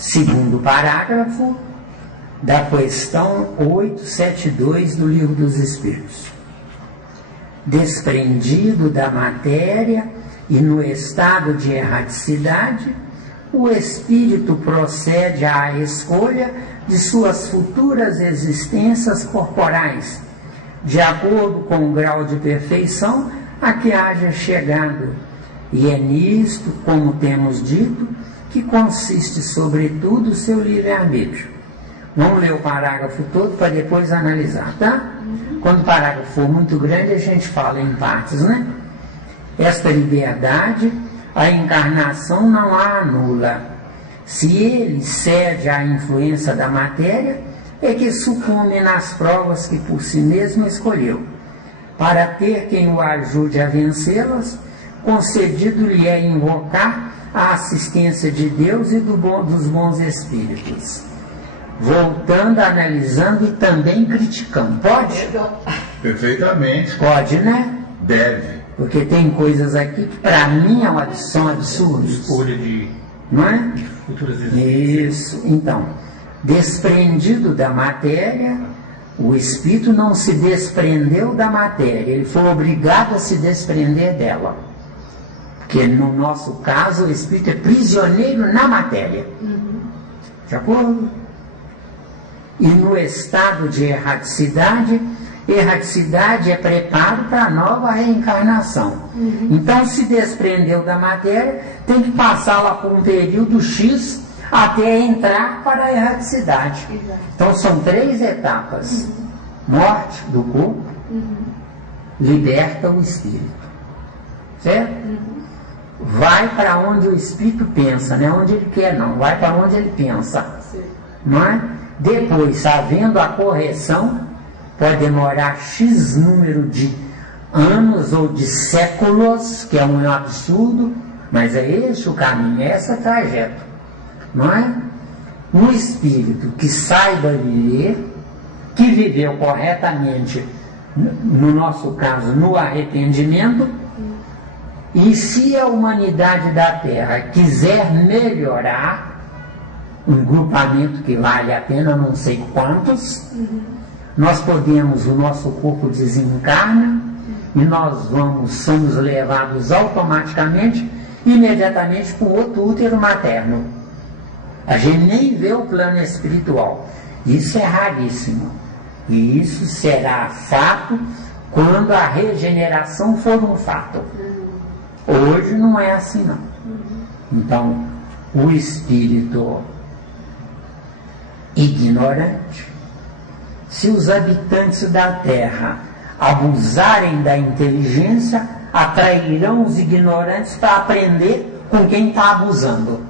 segundo parágrafo da questão 872 do Livro dos Espíritos. Desprendido da matéria e no estado de erraticidade, o espírito procede à escolha de suas futuras existências corporais, de acordo com o grau de perfeição a que haja chegado. E é nisto, como temos dito, que consiste sobretudo o seu livre-arbítrio. Vamos ler o parágrafo todo para depois analisar, tá? Quando o parágrafo for muito grande, a gente fala em partes, né? Esta liberdade, a encarnação não a anula. Se ele cede à influência da matéria, é que sucumbe nas provas que por si mesmo escolheu. Para ter quem o ajude a vencê-las, concedido-lhe é invocar a assistência de Deus e dos bons espíritos. Voltando, analisando e também criticando. Pode? Perfeitamente. Pode, né? Deve. Porque tem coisas aqui que para mim são absurdas. Escolha de... Não é? Futuras existências. Isso. Então, desprendido da matéria, o espírito não se desprendeu da matéria, ele foi obrigado a se desprender dela. Porque no nosso caso, o espírito é prisioneiro na matéria. De acordo? E no estado de erraticidade, erraticidade é preparo para a nova reencarnação. Então, se desprendeu da matéria, tem que passá-la por um período X até entrar para a erraticidade. Então, são 3 etapas. Morte do corpo, liberta o espírito. Certo? Vai para onde o espírito pensa, não é onde ele quer, não. Vai para onde ele pensa. Não é? Depois, havendo a correção, pode demorar X número de anos ou de séculos, que é um absurdo, mas é esse o caminho, é essa trajeto, não é? Um espírito que saiba viver, que viveu corretamente, no nosso caso, no arrependimento, e se a humanidade da Terra quiser melhorar, um grupamento que vale a pena, não sei quantos, nós podemos, o nosso corpo desencarna e nós somos levados automaticamente, imediatamente para o outro útero materno. A gente nem vê o plano espiritual. Isso é raríssimo. E isso será fato quando a regeneração for um fato. Hoje não é assim, não. Então, o espírito ignorante, se os habitantes da Terra abusarem da inteligência, atrairão os ignorantes para aprender com quem está abusando.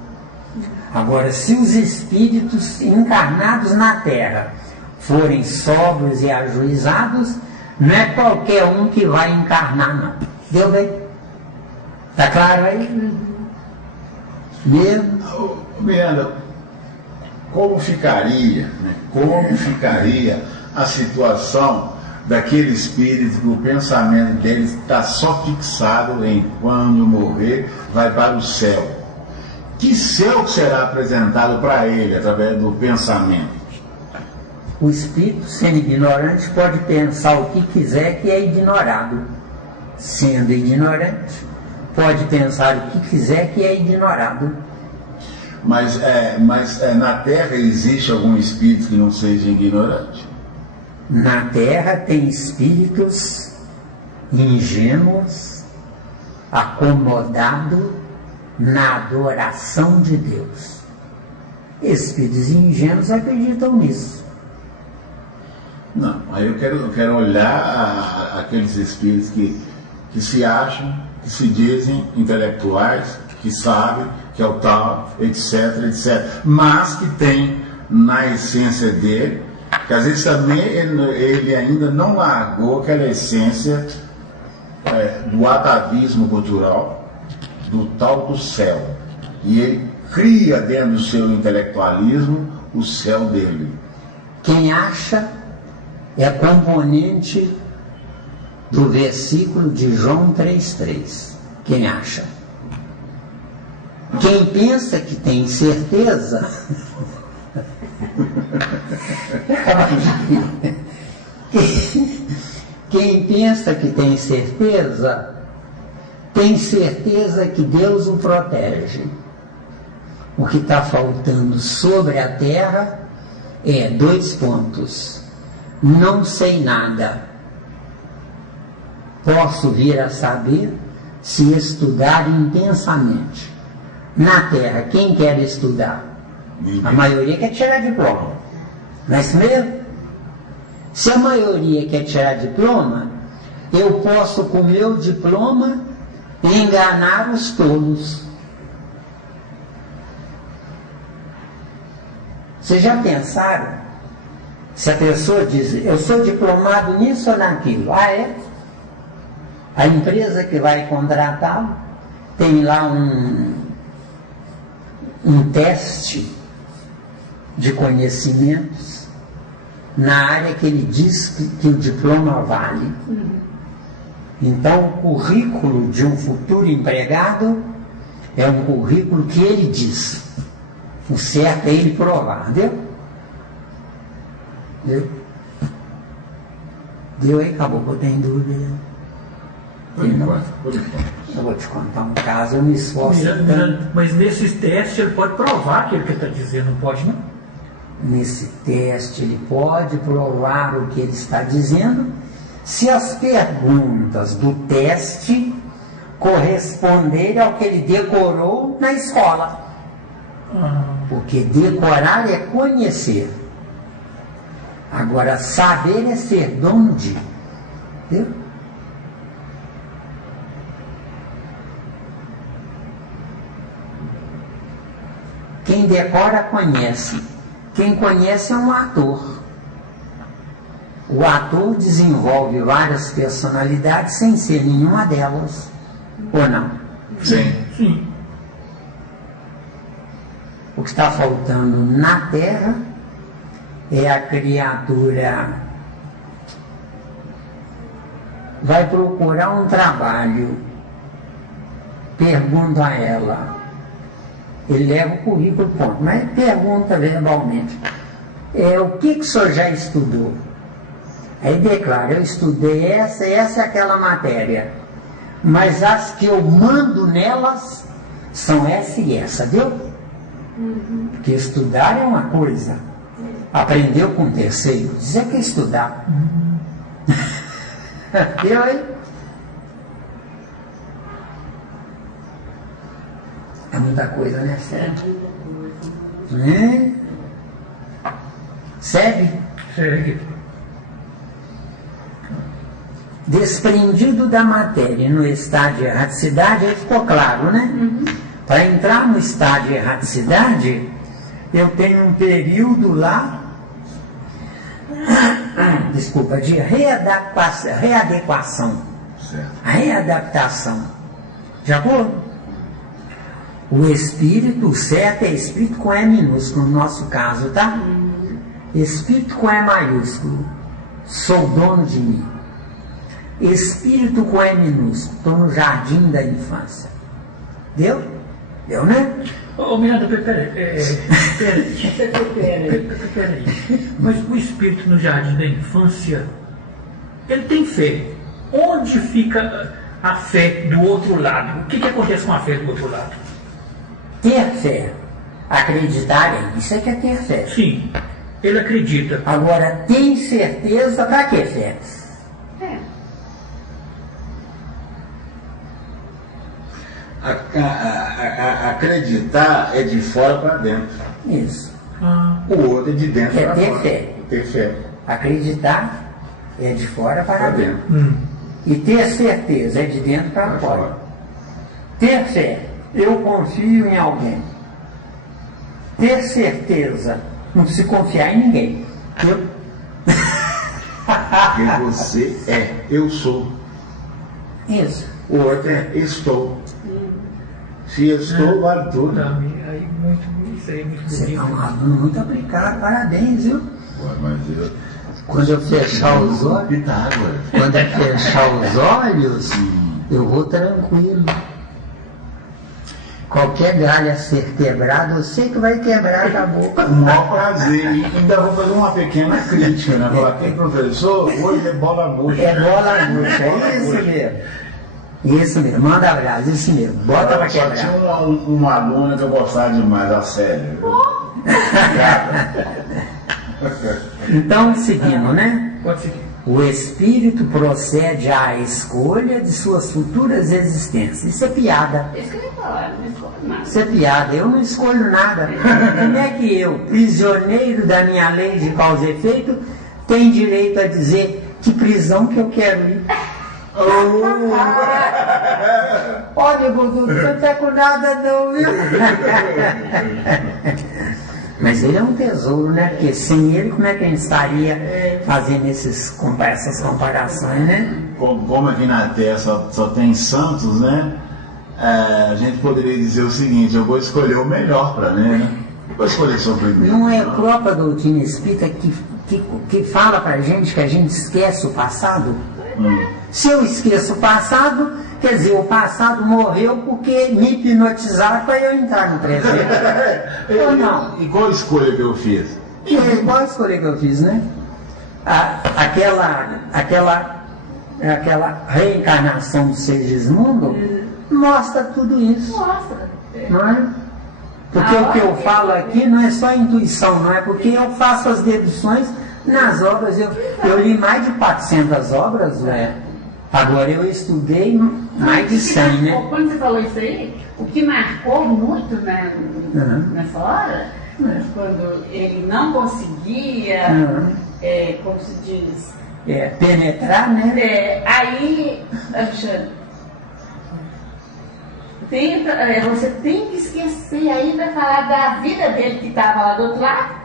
Agora, se os espíritos encarnados na Terra forem sóbrios e ajuizados, não é qualquer um que vai encarnar, não. Deu bem? Está claro aí? Mesmo? Miranda, como ficaria a situação daquele espírito que o pensamento dele está só fixado em quando morrer vai para o céu? Que céu será apresentado para ele através do pensamento? O espírito, sendo ignorante, pode pensar o que quiser que é ignorado. Sendo ignorante, pode pensar o que quiser que é ignorado. Mas na Terra existe algum espírito que não seja ignorante? Na Terra tem espíritos ingênuos, acomodados na adoração de Deus. Espíritos ingênuos acreditam nisso. Não, aí eu quero olhar aqueles espíritos que se acham, que se dizem intelectuais, que sabem que é o tal, etc, etc. Mas que tem na essência dele, que às vezes também ele ainda não largou aquela essência do atavismo cultural, do tal do céu. E ele cria dentro do seu intelectualismo o céu dele. Quem acha é componente do versículo de João 3,3. Quem acha? Quem pensa que tem certeza quem pensa que tem certeza que Deus o protege. O que está faltando sobre a terra é 2 pontos. Não sei nada. Posso vir a saber se estudar intensamente. Na terra, quem quer estudar? A maioria quer tirar diploma. Não é isso mesmo? Se a maioria quer tirar diploma, eu posso, com meu diploma, enganar os tolos. Vocês já pensaram? Se a pessoa diz, eu sou diplomado nisso ou naquilo. Ah, é? A empresa que vai contratá-lo tem lá um teste de conhecimentos na área que ele diz que o diploma vale. Então, o currículo de um futuro empregado é um currículo que ele diz. O certo é ele provar, deu? Deu aí? Acabou, eu tenho dúvida. Eu vou te contar um caso, eu me esforço tanto. Mas nesses testes ele pode provar aquilo que ele está dizendo, não pode não? Nesse teste ele pode provar o que ele está dizendo se as perguntas do teste corresponderem ao que ele decorou na escola. Porque decorar é conhecer. Agora, saber é ser dono de. Entendeu? Quem decora, conhece. Quem conhece é um ator. O ator desenvolve várias personalidades sem ser nenhuma delas. Ou não? Sim. Sim. O que está faltando na Terra é a criatura vai procurar um trabalho, pergunta a ela, ele leva o currículo, ponto, mas pergunta verbalmente, o que o senhor já estudou? Aí declara, eu estudei essa e aquela matéria, mas as que eu mando nelas são essa e essa, viu? Porque estudar é uma coisa, aprendeu com o terceiro, dizer que é estudar. Viu aí? É muita coisa, né? Segue? Segue. Desprendido da matéria no estado de erraticidade, aí ficou claro, né? Para entrar no estado de erraticidade, eu tenho um período lá, desculpa, de readequação. Certo. A readaptação. De acordo? O espírito, o certo é espírito com E minúsculo, no nosso caso, tá? Espírito com E maiúsculo, sou dono de mim. Espírito com E minúsculo, estou no jardim da infância. Deu? Deu, né? Ô, Miranda, peraí. Mas o espírito no jardim da infância, ele tem fé. Onde fica a fé do outro lado? O que acontece com a fé do outro lado? Ter fé. Acreditar em isso é que é ter fé. Sim, ele acredita. Agora, tem certeza para que fé? Acreditar é de fora para dentro. Isso. O outro é de dentro É para ter fora. fé. Ter fé. Acreditar é de fora para Para dentro. dentro. E ter certeza é de dentro para fora. Ter fé, eu confio em alguém. Ter certeza, não se confiar em ninguém. Viu? Porque você é, eu sou. Isso. O outro é estou. Se estou, vale tudo. Aí, isso aí é muito Você é bonito. um aluno muito aplicado, parabéns, viu? Mas eu... Quando eu fechar os olhos, Pitágoras. quando eu fechar os olhos, eu vou tranquilo. Qualquer galho a ser quebrado, eu sei que vai quebrar da boca. Com o maior prazer. E ainda vou fazer uma pequena crítica, né? Falar que professor, hoje é bola murcha. É bola murcha, é isso mesmo. Isso mesmo, manda abraço, isso mesmo. Bota pra quebrar. Só tinha uma aluna que eu gostava demais, a sério. Então, seguindo, né? Pode seguir. O espírito procede à escolha de suas futuras existências. Isso é piada. Isso que eu ia falar, não escolho nada. Isso é piada. Eu não escolho nada. Como é que eu, prisioneiro da minha lei de causa e efeito, tenho direito a dizer que prisão que eu quero ir? Olha, Budu, você não tá com nada não, viu? Mas ele é um tesouro, né? Porque sem ele, como é que a gente estaria fazendo essas comparações, né? Como aqui na Terra só tem santos, né? A gente poderia dizer o seguinte: eu vou escolher o melhor para mim, né? Vou escolher só o primeiro. Não é a própria doutrina espírita que fala pra gente que a gente esquece o passado? Se eu esqueço o passado, quer dizer, o passado morreu porque me hipnotizaram para eu entrar no presente. Ou não? E qual a escolha que eu fiz? E qual a escolha que eu fiz, né? Aquela reencarnação do Segismundo mostra tudo isso. Mostra. Não é? Porque o que eu falo aqui não é só intuição, não é? Porque eu faço as deduções nas obras. Eu li mais de 400 obras, né? Agora eu estudei mais de 100, né? Quando você falou isso aí, o que marcou muito nessa hora, quando ele não conseguia, como se diz... penetrar, né? Aí, Alexandre, você tem que esquecer aí para falar da vida dele que estava lá do outro lado,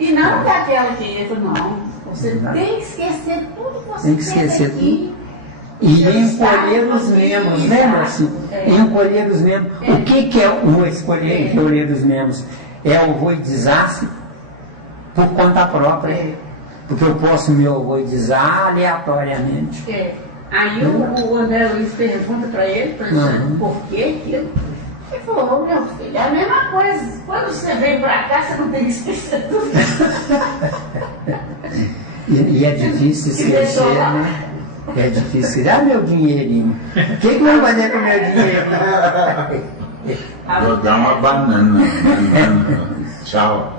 e não daquela que ele falou, não. Você tem que esquecer tudo que você fez aqui. E encolher os membros, lembra-se? Encolher os membros. O que é o encolher os membros? É o voidizar-se por conta própria. Porque eu posso me voidizar aleatoriamente. Aí o André Luiz pergunta para ele, por que aquilo? Ele falou, meu filho, é a mesma coisa. Quando você vem para cá, você não tem que esquecer tudo. E é difícil esquecer, né? É difícil. Ah, meu dinheirinho. O que eu vou fazer com o meu dinheirinho? Vou dar uma banana. Tchau.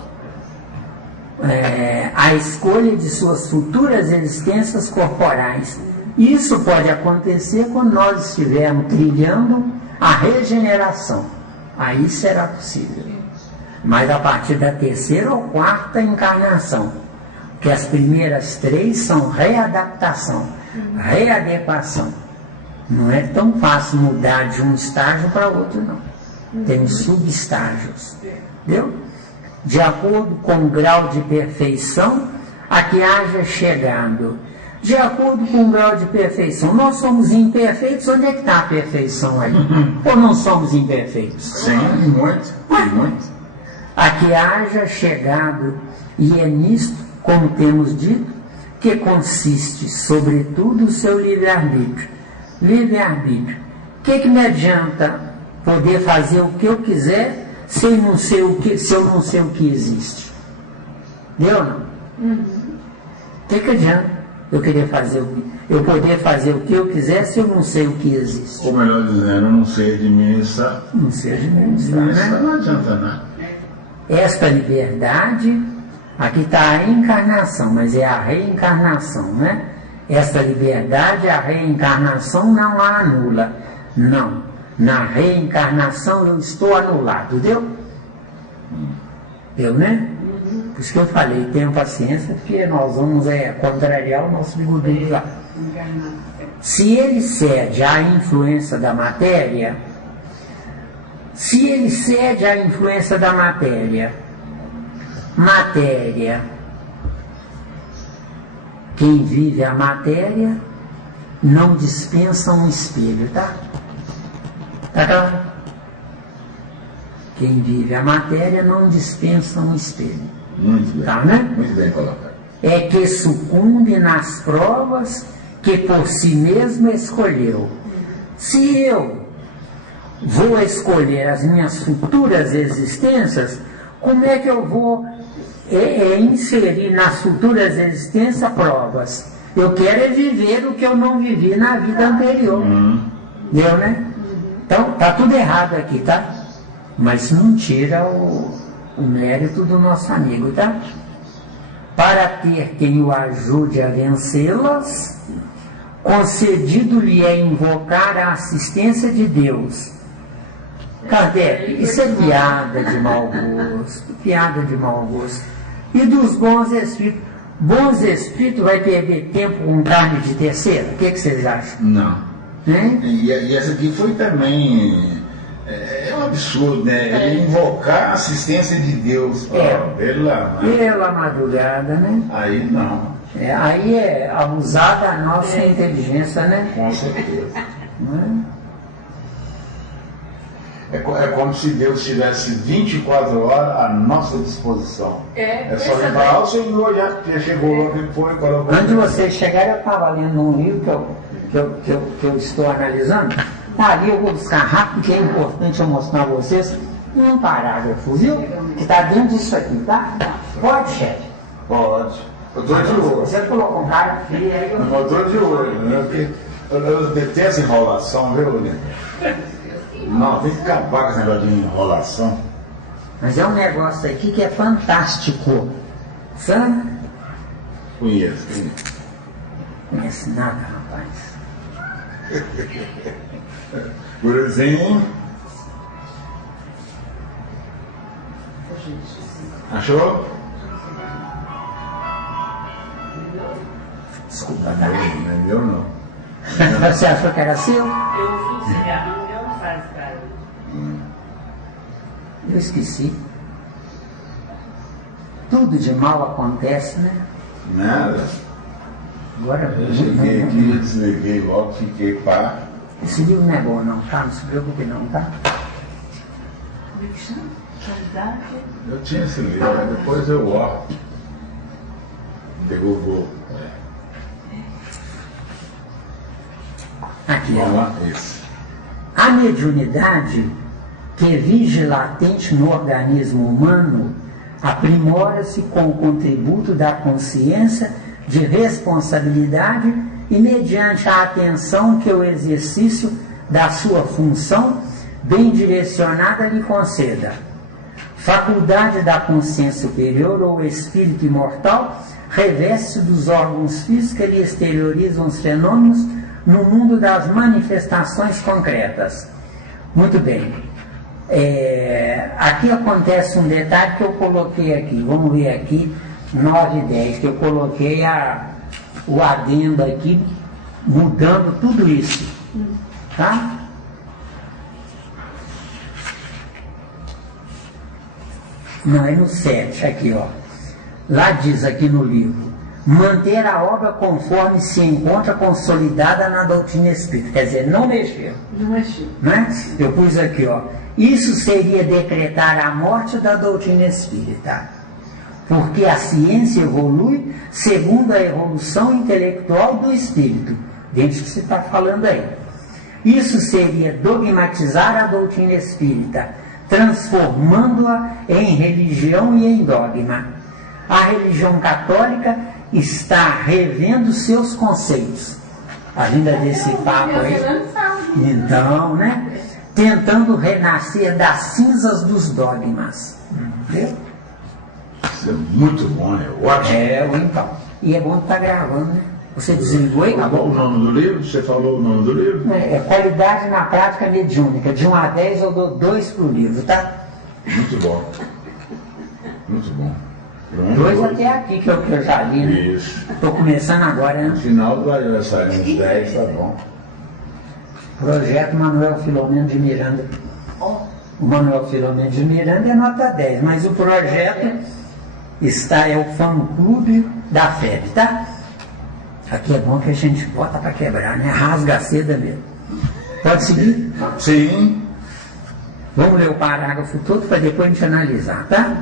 A escolha de suas futuras existências corporais. Isso pode acontecer quando nós estivermos trilhando a regeneração. Aí será possível. Mas a partir da terceira ou quarta encarnação, que as primeiras 3 são readaptação, readequação. Não é tão fácil mudar de um estágio para outro, não. Tem subestágios. Entendeu? De acordo com o grau de perfeição a que haja chegado. De acordo com o grau de perfeição. Nós somos imperfeitos, onde é que está a perfeição aí? Ou não somos imperfeitos? Sim, muito, muito. A que haja chegado, e é nisto, como temos dito, que consiste, sobretudo, o seu livre-arbítrio. Livre-arbítrio. O que me adianta poder fazer o que eu quiser se eu não sei o que existe? Deu ou não? O que adianta eu querer fazer eu poder fazer o que eu quiser se eu não sei o que existe? Ou melhor dizendo, eu não sei administrar. Não sei administrar, né? Não adianta nada. Esta liberdade, aqui está a encarnação, mas é a reencarnação, né? Esta liberdade, a reencarnação não a anula. Não. Na reencarnação eu estou anulado, deu? Deu, né? Por isso que eu falei, tenham paciência, porque nós vamos contrariar o nosso bigodudo lá. Se ele cede à influência da matéria, matéria, quem vive a matéria não dispensa um espelho, tá? Tá claro? Quem vive a matéria não dispensa um espelho. Muito bem. Tá, né? Muito bem colocado. É que sucumbe nas provas que por si mesmo escolheu. Se eu, vou escolher as minhas futuras existências, como é que eu vou inserir nas futuras existências provas? Eu quero é viver o que eu não vivi na vida anterior. Deu, né? Então, tá tudo errado aqui, tá? Mas não tira o mérito do nosso amigo, tá? Para ter quem o ajude a vencê-las, concedido-lhe é invocar a assistência de Deus. Kardec, isso é piada de mau gosto, piada de mau gosto. E dos bons espíritos? Bons espíritos vai perder tempo com carne de terceira? O que vocês acham? Não. Né? E essa aqui foi também... É um absurdo, né? Ele invocar a assistência de Deus pela madrugada, né? Aí não. Aí é abusar da nossa inteligência, né? Com certeza. Não é como se Deus tivesse 24 horas à nossa disposição. É só ele falar, o Senhor já chegou, foi, colocou. Antes de vocês chegarem, eu estava lendo um livro que eu estou analisando. Tá ali, eu vou buscar rápido, que é importante eu mostrar a vocês um parágrafo, viu? Que está dentro disso aqui, tá? Pode, chefe? Pode. Eu estou de olho. Você colocou um cara frio aí. Eu estou de olho, né? Porque eu detesto enrolação, viu, Lino? Não, tem que acabar com esse negócio de enrolação. Mas é um negócio aqui que é fantástico. Sabe? Conheço. Conhece nada, rapaz. Guruzinho. Achou? Desculpa, tá? Não é meu, não. Você achou que era seu? Eu fiz cigarro, não faz, cara. Eu esqueci. Tudo de mal acontece, né? Nada. Agora Eu cheguei aqui, eu desliguei logo, fiquei pá. esse livro não é bom não, tá? Não se preocupe não, tá? Como é que chama? Qualidade. Eu tinha esse livro, mas depois eu derrubou. Aqui, Vamos ó. lá, isso. A mediunidade que vige latente no organismo humano aprimora-se com o contributo da consciência de responsabilidade e mediante a atenção que o exercício da sua função bem direcionada lhe conceda. Faculdade da consciência superior ou espírito imortal reveste dos órgãos físicos que lhe exteriorizam os fenômenos no mundo das manifestações concretas. Muito bem. Aqui acontece um detalhe que eu coloquei aqui. Vamos ver aqui, 9 e 10, que eu coloquei o adendo aqui, mudando tudo isso. Tá? Não, é no 7, aqui, ó. Lá diz aqui no livro: manter a obra conforme se encontra consolidada na doutrina espírita. Quer dizer, não mexer. Não mexeu. Né? Eu pus aqui, ó. Isso seria decretar a morte da doutrina espírita. Porque a ciência evolui segundo a evolução intelectual do espírito. Dentro do que você está falando aí. Isso seria dogmatizar a doutrina espírita, transformando-a em religião e em dogma. A religião católica está revendo seus conceitos. Ainda desse papo aí. Então, né? Tentando renascer das cinzas dos dogmas. Entendeu? Isso é muito bom, é ótimo. Então. E é bom estar gravando, né? Você desligou aí? Acabou o nome do livro? Você falou o nome do livro? Qualidade na prática mediúnica. De 1 a 10 eu dou 2 pro livro, tá? Muito bom. Muito bom. 2 até aqui que eu já li, né? Isso. Estou começando agora, né? No final vai sair uns 10, tá bom. Projeto Manuel Filomeno de Miranda. O Manuel Filomeno de Miranda é nota 10, mas o projeto é o fã-clube da FEB, tá? Aqui é bom que a gente bota para quebrar, né? Rasga a seda mesmo. Pode seguir? Sim. Vamos ler o parágrafo todo para depois a gente analisar, tá?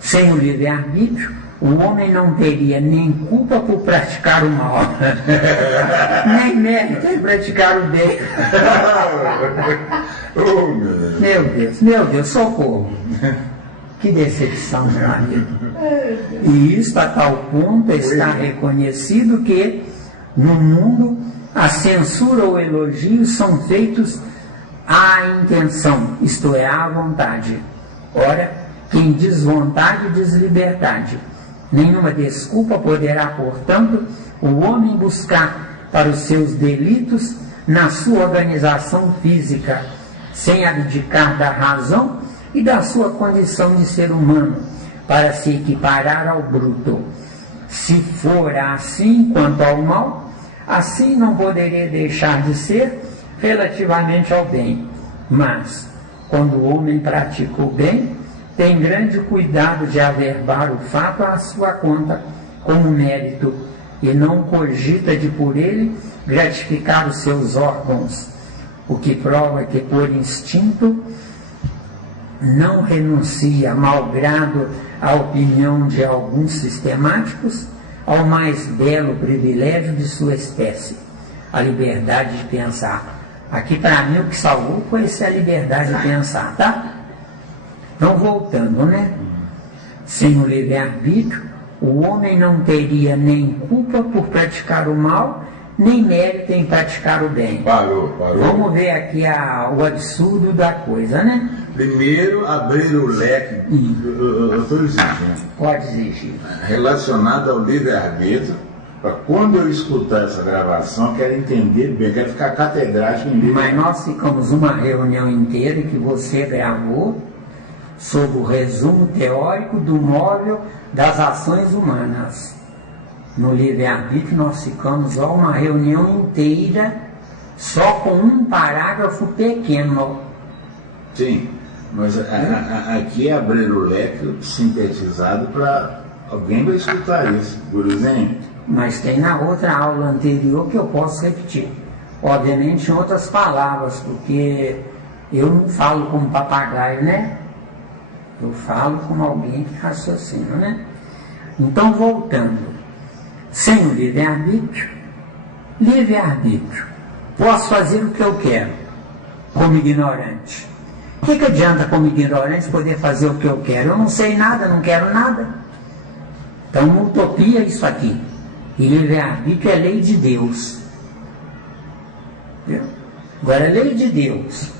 Sem o livre-arbítrio, o homem não teria nem culpa por praticar o mal, nem mérito em praticar o bem. Meu Deus, socorro. Que decepção, meu amigo. E isto a tal ponto está reconhecido que no mundo a censura ou elogio são feitos à intenção, isto é, à vontade. Ora, quem diz vontade diz liberdade. Nenhuma desculpa poderá, portanto, o homem buscar para os seus delitos na sua organização física, sem abdicar da razão e da sua condição de ser humano, para se equiparar ao bruto. Se for assim quanto ao mal, assim não poderia deixar de ser relativamente ao bem. Mas, quando o homem pratica o bem, tem grande cuidado de averbar o fato à sua conta como mérito, e não cogita de por ele gratificar os seus órgãos, o que prova que por instinto não renuncia, malgrado a opinião de alguns sistemáticos, ao mais belo privilégio de sua espécie, a liberdade de pensar. Aqui para mim o que salvou foi essa liberdade de pensar, tá? Então voltando, né? Sem o livre-arbítrio, o homem não teria nem culpa por praticar o mal, nem mérito em praticar o bem. Parou. Vamos ver aqui o absurdo da coisa, né? Primeiro, abrir o leque, eu estou exigindo. Pode exigir. Relacionado ao livre-arbítrio, para quando eu escutar essa gravação, eu quero entender bem, quero ficar catedrático em livre. Mas nós ficamos uma reunião inteira que você gravou sobre o resumo teórico do móvel das ações humanas. No livre-arbítrio nós ficamos uma reunião inteira só com um parágrafo pequeno. Sim, mas aqui é abrir o leque sintetizado para alguém vai escutar isso, guruzinho. Mas tem na outra aula anterior que eu posso repetir. Obviamente em outras palavras, porque eu não falo como papagaio, né? Eu falo como alguém que raciocina, né? Então, voltando. Sem o livre-arbítrio, posso fazer o que eu quero, como ignorante. O que adianta como ignorante poder fazer o que eu quero? Eu não sei nada, não quero nada. Então, uma utopia é isso aqui. E livre-arbítrio é lei de Deus. Entendeu? Agora, lei de Deus.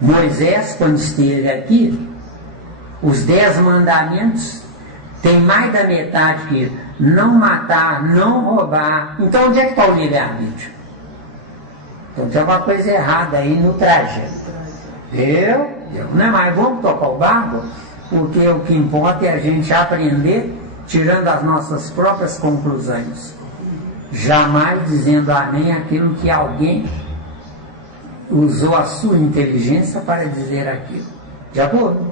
Moisés, quando esteve aqui, os 10 mandamentos tem mais da metade que não matar, não roubar. Então onde é que está o livre-arbítrio? Então tem uma coisa errada aí no trajeto. Não é mais, vamos tocar o barco, porque o que importa é a gente aprender tirando as nossas próprias conclusões. Jamais dizendo amém aquilo que alguém usou a sua inteligência para dizer aquilo. De acordo?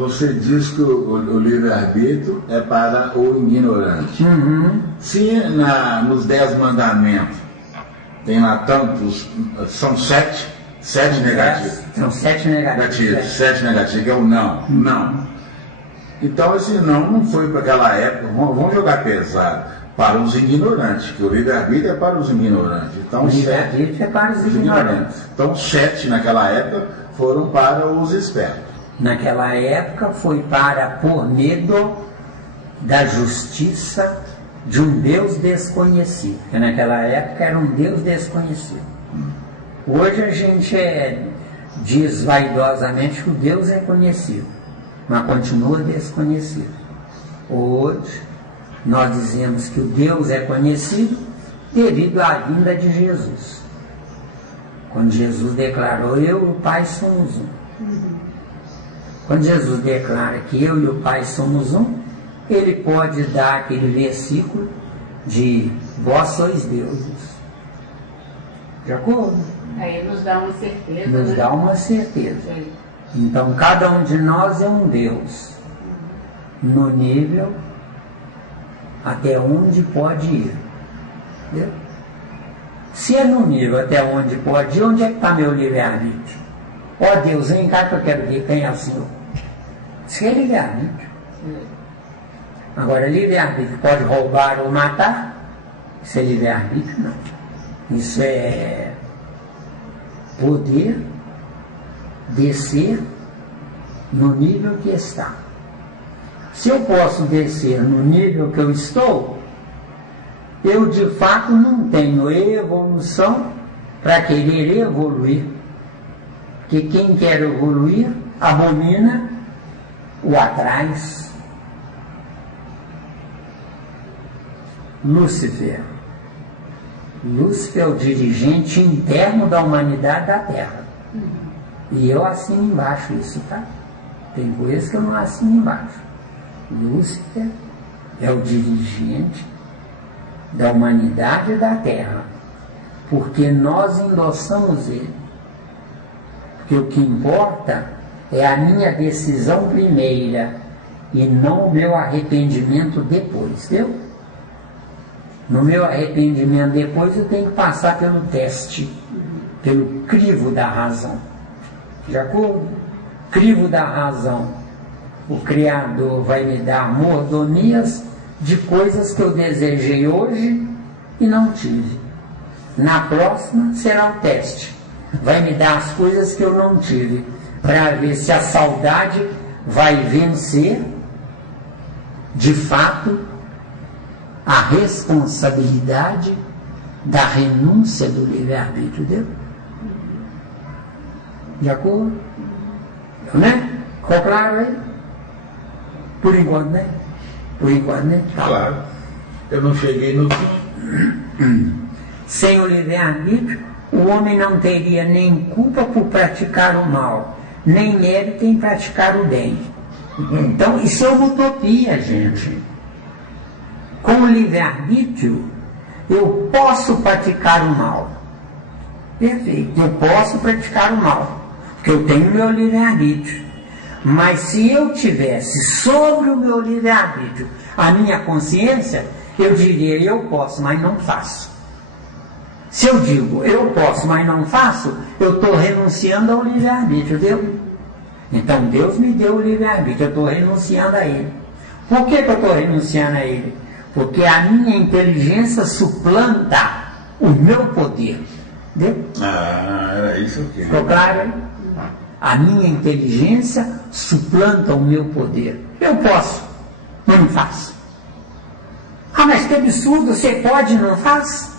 Você diz que o livre-arbítrio é para o ignorante. Se nos 10 mandamentos tem lá tantos, são 7 negativos. São 7 negativos. 7 negativos, que é o não. Então esse não foi para aquela época, vamos jogar pesado, para os ignorantes, que o livre-arbítrio é para os ignorantes. Então, o livre-arbítrio é para os ignorantes. Então 7 naquela época foram para os espertos. Naquela época foi para por medo da justiça de um Deus desconhecido. Porque naquela época era um Deus desconhecido. Hoje a gente diz vaidosamente que o Deus é conhecido, mas continua desconhecido. Hoje nós dizemos que o Deus é conhecido devido à vinda de Jesus. Quando Jesus declarou, eu e o Pai somos um. Quando Jesus declara que eu e o Pai somos um, ele pode dar aquele versículo de vós sois deuses. De acordo? Aí nos dá uma certeza. Nos dá uma certeza. Sim. Então cada um de nós é um Deus. No nível até onde pode ir. Entendeu? Se é no nível até onde pode ir, onde é que está meu livre-arbítrio? Ó Deus, vem cá que eu quero ver quem é o Senhor. Isso é livre-arbítrio. Agora, livre-arbítrio pode roubar ou matar? Isso é livre-arbítrio? Não. Isso é poder descer no nível que está. Se eu posso descer no nível que eu estou, eu de fato não tenho evolução para querer evoluir. Porque quem quer evoluir abomina o atrás. Lúcifer. Lúcifer é o dirigente interno da humanidade da Terra. E eu assino embaixo isso, tá? Tem coisas que eu não assino embaixo. Lúcifer é o dirigente da humanidade da Terra. Porque nós endossamos ele. Porque o que importa é a minha decisão primeira e não o meu arrependimento depois, viu? No meu arrependimento depois eu tenho que passar pelo teste, pelo crivo da razão. De acordo? Crivo da razão. O Criador vai me dar mordomias de coisas que eu desejei hoje e não tive. Na próxima será o teste. Vai me dar as coisas que eu não tive, para ver se a saudade vai vencer, de fato, a responsabilidade da renúncia do livre-arbítrio, deu? De acordo? Né? Ficou claro aí? Por enquanto, né? Por enquanto, né? Claro. Eu não cheguei no fim. Sem o livre-arbítrio, o homem não teria nem culpa por praticar o mal, nem mérito em praticar o bem. Então, isso é uma utopia, gente. Com o livre-arbítrio, eu posso praticar o mal. Perfeito, eu posso praticar o mal, porque eu tenho o meu livre-arbítrio. Mas se eu tivesse sobre o meu livre-arbítrio a minha consciência, eu diria, eu posso, mas não faço. Se eu digo, eu posso, mas não faço, eu estou renunciando ao livre-arbítrio, deu? Então Deus me deu o livre-arbítrio, eu estou renunciando a ele. Por que eu estou renunciando a ele? Porque a minha inteligência suplanta o meu poder. Entendeu? Ah, era isso aqui. Ficou claro, hein? A minha inteligência suplanta o meu poder. Eu posso, mas não faço. Ah, mas que absurdo, você pode e não faz?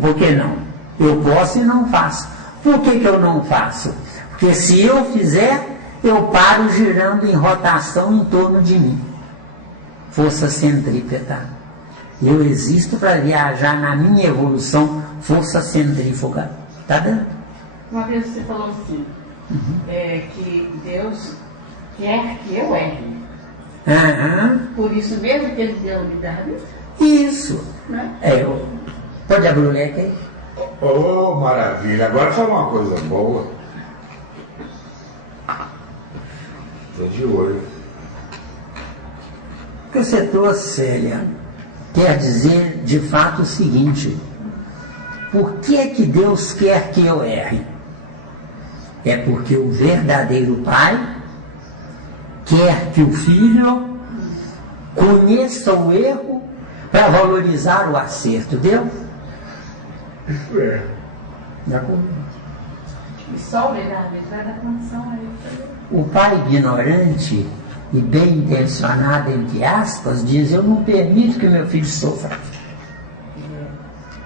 Por que não? Eu posso e não faço. Por que eu não faço? Porque se eu fizer, eu paro girando em rotação em torno de mim. Força centrípeta. Eu existo para viajar na minha evolução, força centrífuga. Tá dando? Uma vez você falou assim, que Deus quer que eu erre. Por isso mesmo que ele deu a livre-arbítrio? Isso. Né? Pode abrir o leque aí? Oh, maravilha. Agora fala uma coisa boa. Estou de olho. O que você trouxe, Célia, quer dizer de fato o seguinte: por que é que Deus quer que eu erre? É porque o verdadeiro Pai quer que o Filho conheça o erro para valorizar o acerto, deu? Isso é. De acordo? E só o livre-arbítrio vai dar condição a ele. O pai ignorante e bem intencionado, entre aspas, diz: eu não permito que meu filho sofra.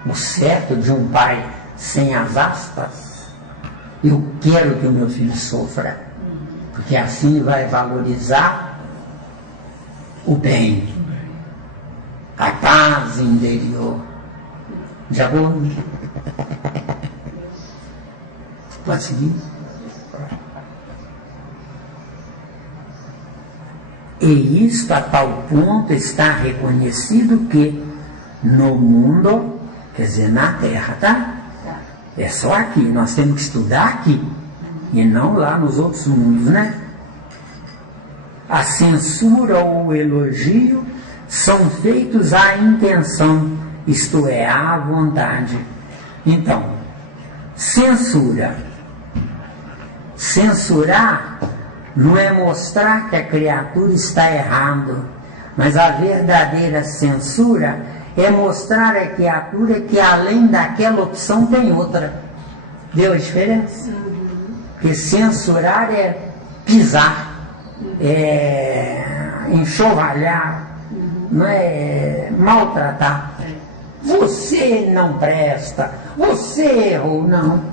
O certo de um pai sem as aspas, eu quero que o meu filho sofra, porque assim vai valorizar o bem, a paz interior. Já vou? Pode seguir? E isto a tal ponto está reconhecido que no mundo, quer dizer, na Terra, tá? É só aqui, nós temos que estudar aqui, e não lá nos outros mundos, né? A censura ou o elogio são feitos à intenção, isto é, à vontade. Então, censurar não é mostrar que a criatura está errando, mas a verdadeira censura é mostrar à criatura que além daquela opção tem outra. Deu a diferença? Porque censurar é pisar, é enxovalhar, não é maltratar. Você não presta, você errou, não.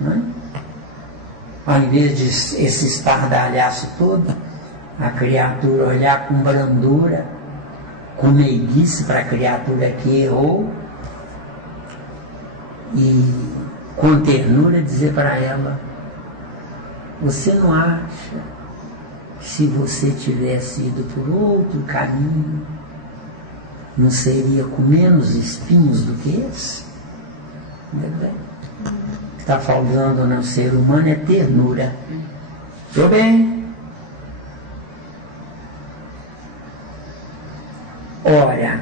Não é? Ao invés de esse estardalhaço todo, a criatura olhar com brandura, com meiguice para a criatura que errou e com ternura dizer para ela: você não acha que se você tivesse ido por outro caminho não seria com menos espinhos do que esse? O que está faltando no ser humano é ternura. Tudo bem? Ora,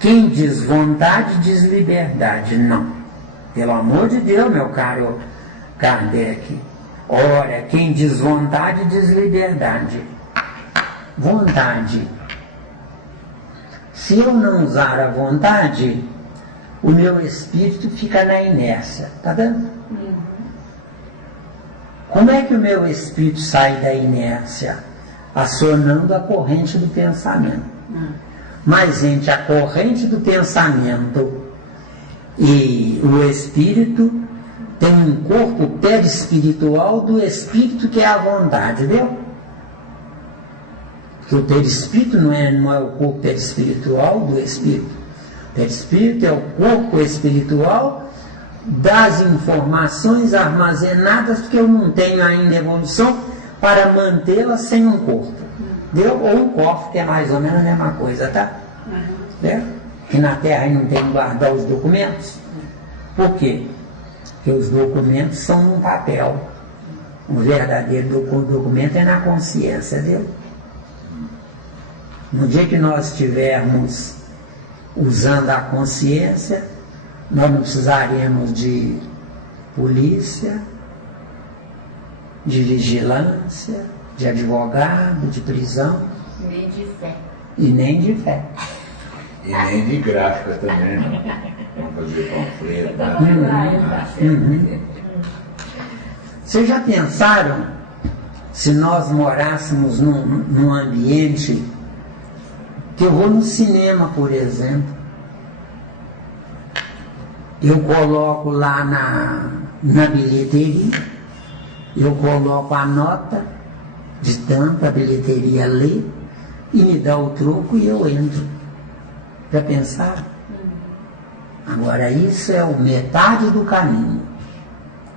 quem diz vontade diz liberdade. Não. Pelo amor de Deus, meu caro Kardec. Ora, quem diz vontade diz liberdade. Vontade. Se eu não usar a vontade, o meu espírito fica na inércia. Está vendo? Como é que o meu espírito sai da inércia? Acionando a corrente do pensamento. Mas entre a corrente do pensamento e o espírito, tem um corpo perispiritual do espírito que é a vontade, viu? Porque o perispírito não é o corpo perispiritual do espírito. O perispírito é o corpo espiritual das informações armazenadas que eu não tenho ainda evolução para mantê-las sem um corpo. Deu? Ou um cofre, que é mais ou menos a mesma coisa, tá? Que na Terra aí não tem que guardar os documentos. Por quê? Porque os documentos são num papel. O verdadeiro documento é na consciência, viu? No dia que nós estivermos usando a consciência, nós não precisaremos de polícia, de vigilância, de advogado, de prisão. Nem de fé. E nem de fé. E nem de gráfica também, né? Vamos fazer panfleto, né? Vocês já pensaram se nós morássemos num ambiente que eu vou no cinema, por exemplo, eu coloco lá na bilheteria, eu coloco a nota de tanto a bilheteria lê e me dá o troco e eu entro. Já pensaram? Agora isso é metade do caminho.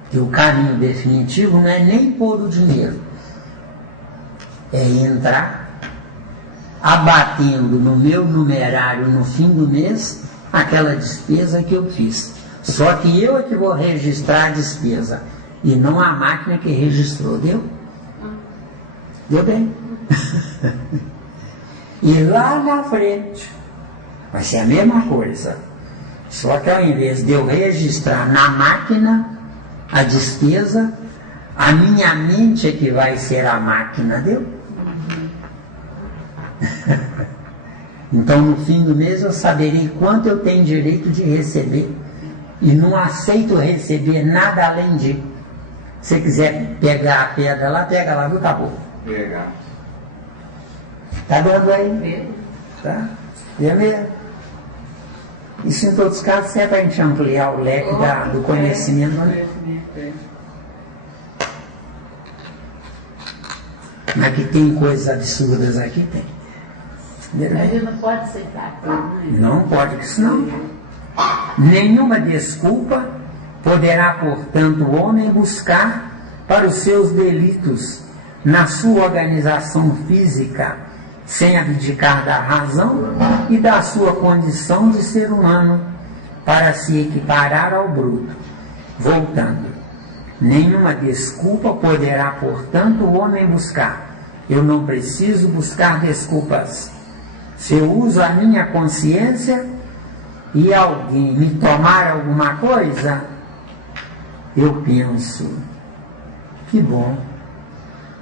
Porque o caminho definitivo não é nem pôr o dinheiro. É entrar abatendo no meu numerário no fim do mês aquela despesa que eu fiz. Só que eu é que vou registrar a despesa e não a máquina que registrou, deu? Deu bem? E lá na frente vai ser a mesma coisa. Só que ao invés de eu registrar na máquina a despesa, a minha mente é que vai ser a máquina, deu? Então no fim do mês eu saberei quanto eu tenho direito de receber e não aceito receber nada além de. Se você quiser pegar a pedra lá, pega lá, viu? Acabou. Pegar. Tá dando aí? Tá? Beleza? Isso em todos os casos serve para a gente ampliar o leque do conhecimento, né? Mas que tem coisas absurdas aqui, tem. Mas ele não pode aceitar tudo, né? Não pode, porque senão nenhuma desculpa poderá, portanto, o homem buscar para os seus delitos na sua organização física, sem abdicar da razão e da sua condição de ser humano, para se equiparar ao bruto. Voltando, nenhuma desculpa poderá, portanto, o homem buscar. Eu não preciso buscar desculpas. Se eu uso a minha consciência e alguém me tomar alguma coisa, eu penso, que bom,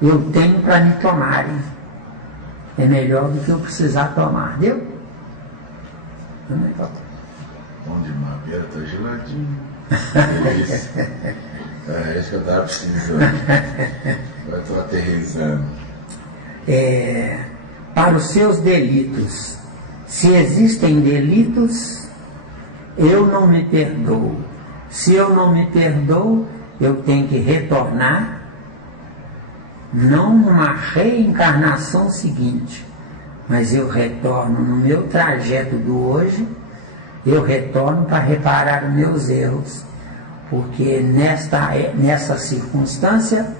eu tenho para me tomarem. É melhor do que eu precisar tomar, deu? Bom demais, Beira, tá geladinho. É isso que eu estava precisando. Eu estou aterrissando. Para os seus delitos. Se existem delitos, eu não me perdoo. Se eu não me perdoo, eu tenho que retornar, não numa reencarnação seguinte, mas eu retorno no meu trajeto do hoje, eu retorno para reparar os meus erros, porque nessa circunstância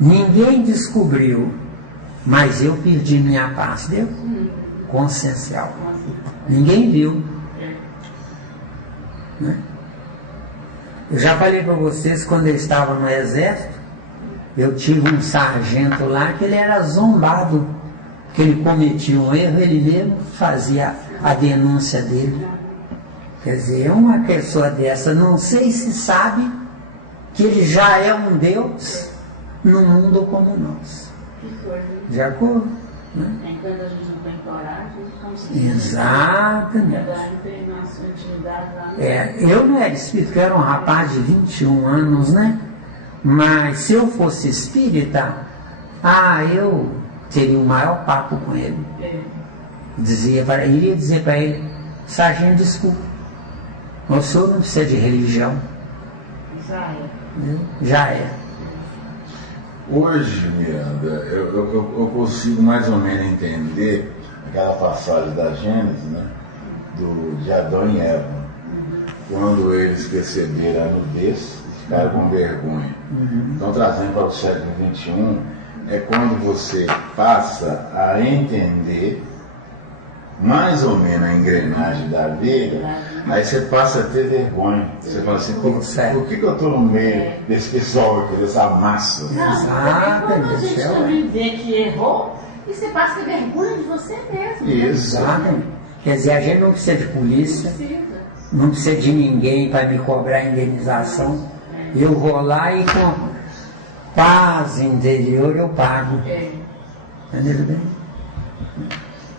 ninguém descobriu, mas eu perdi minha paz, deu? Consciencial. Ninguém viu. Né? Eu já falei para vocês, quando eu estava no exército, eu tive um sargento lá que ele era zombado, que ele cometia um erro, ele mesmo fazia a denúncia dele. Quer dizer, uma pessoa dessa, não sei se sabe que ele já é um Deus no mundo como nós. Que coisa. De acordo? Né? Enquanto a gente não tem coragem, a gente consegue. Exatamente. Não tem nossa intimidade lá. Eu não era espírita, eu era um rapaz de 21 anos, né? Mas se eu fosse espírita, eu teria o maior papo com ele. Iria dizer para ele: sargento, desculpa, o senhor não precisa de religião. Já é. Hoje, Miranda, eu consigo mais ou menos entender aquela passagem da Gênesis, né? De Adão e Eva, quando eles perceberam a nudez e ficaram com vergonha. Então, trazendo para o século XXI, é quando você passa a entender mais ou menos a engrenagem da vida, aí você passa a ter vergonha. Você fala assim: por que eu estou no meio desse pessoal aqui, dessa massa? Não, quando a gente também vê que errou, e você passa a ter vergonha de você mesmo. Exatamente. Quer dizer, a gente não precisa de polícia, não precisa de ninguém para me cobrar indenização. Eu vou lá e com paz interior eu pago. Entendeu bem?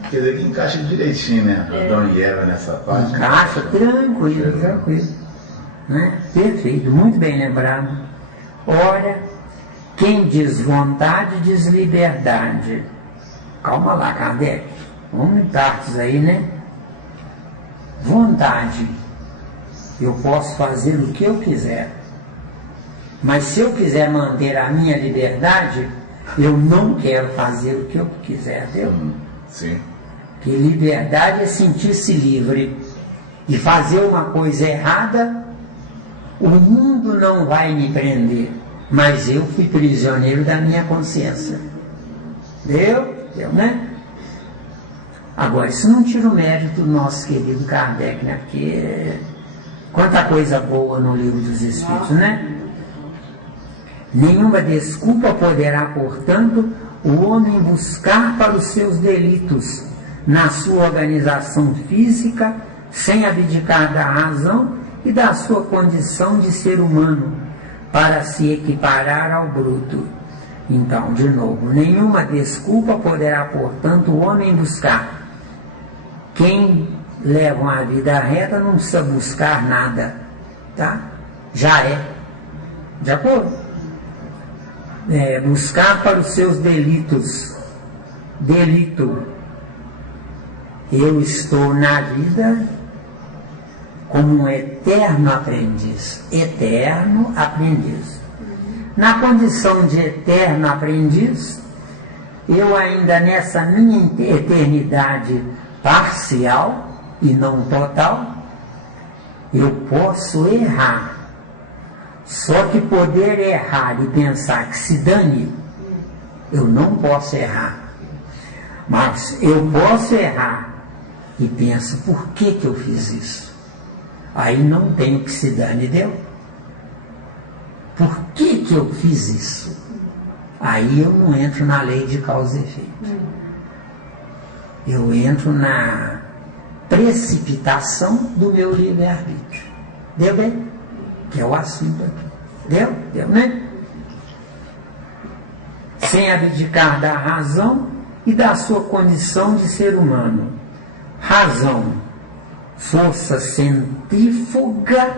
Quer dizer, que encaixa direitinho, né? Adão e Eva nessa parte. Encaixa, tranquilo. Né? Perfeito, muito bem lembrado. Ora, quem diz vontade, diz liberdade. Calma lá, Kardec. Vamos em partes aí, né? Vontade. Eu posso fazer o que eu quiser. Mas se eu quiser manter a minha liberdade, eu não quero fazer o que eu quiser, entendeu? Sim. Que liberdade é sentir-se livre. E fazer uma coisa errada, o mundo não vai me prender, mas eu fui prisioneiro da minha consciência. Deu, né? Agora, isso não tira o mérito do nosso querido Kardec, né? Porque quanta coisa boa no Livro dos Espíritos, né? Nenhuma desculpa poderá, portanto, o homem buscar para os seus delitos na sua organização física, sem abdicar da razão e da sua condição de ser humano, para se equiparar ao bruto. Então, de novo, nenhuma desculpa poderá, portanto, o homem buscar. Quem leva uma vida reta não precisa buscar nada, tá? Já é. De acordo? Buscar para os seus delitos. Delito. Eu estou na vida como um eterno aprendiz. Eterno aprendiz. Na condição de eterno aprendiz, eu ainda nessa minha eternidade parcial e não total, eu posso errar. Só que poder errar e pensar que se dane, eu não posso errar. Mas eu posso errar e penso: por que eu fiz isso? Aí não tenho que se dane, deu? Por que eu fiz isso? Aí eu não entro na lei de causa e efeito. Eu entro na precipitação do meu livre-arbítrio. Deu bem? Que é o assunto aqui. Deu, né? sem abdicar da razão e da sua condição de ser humano. Razão, força centrífuga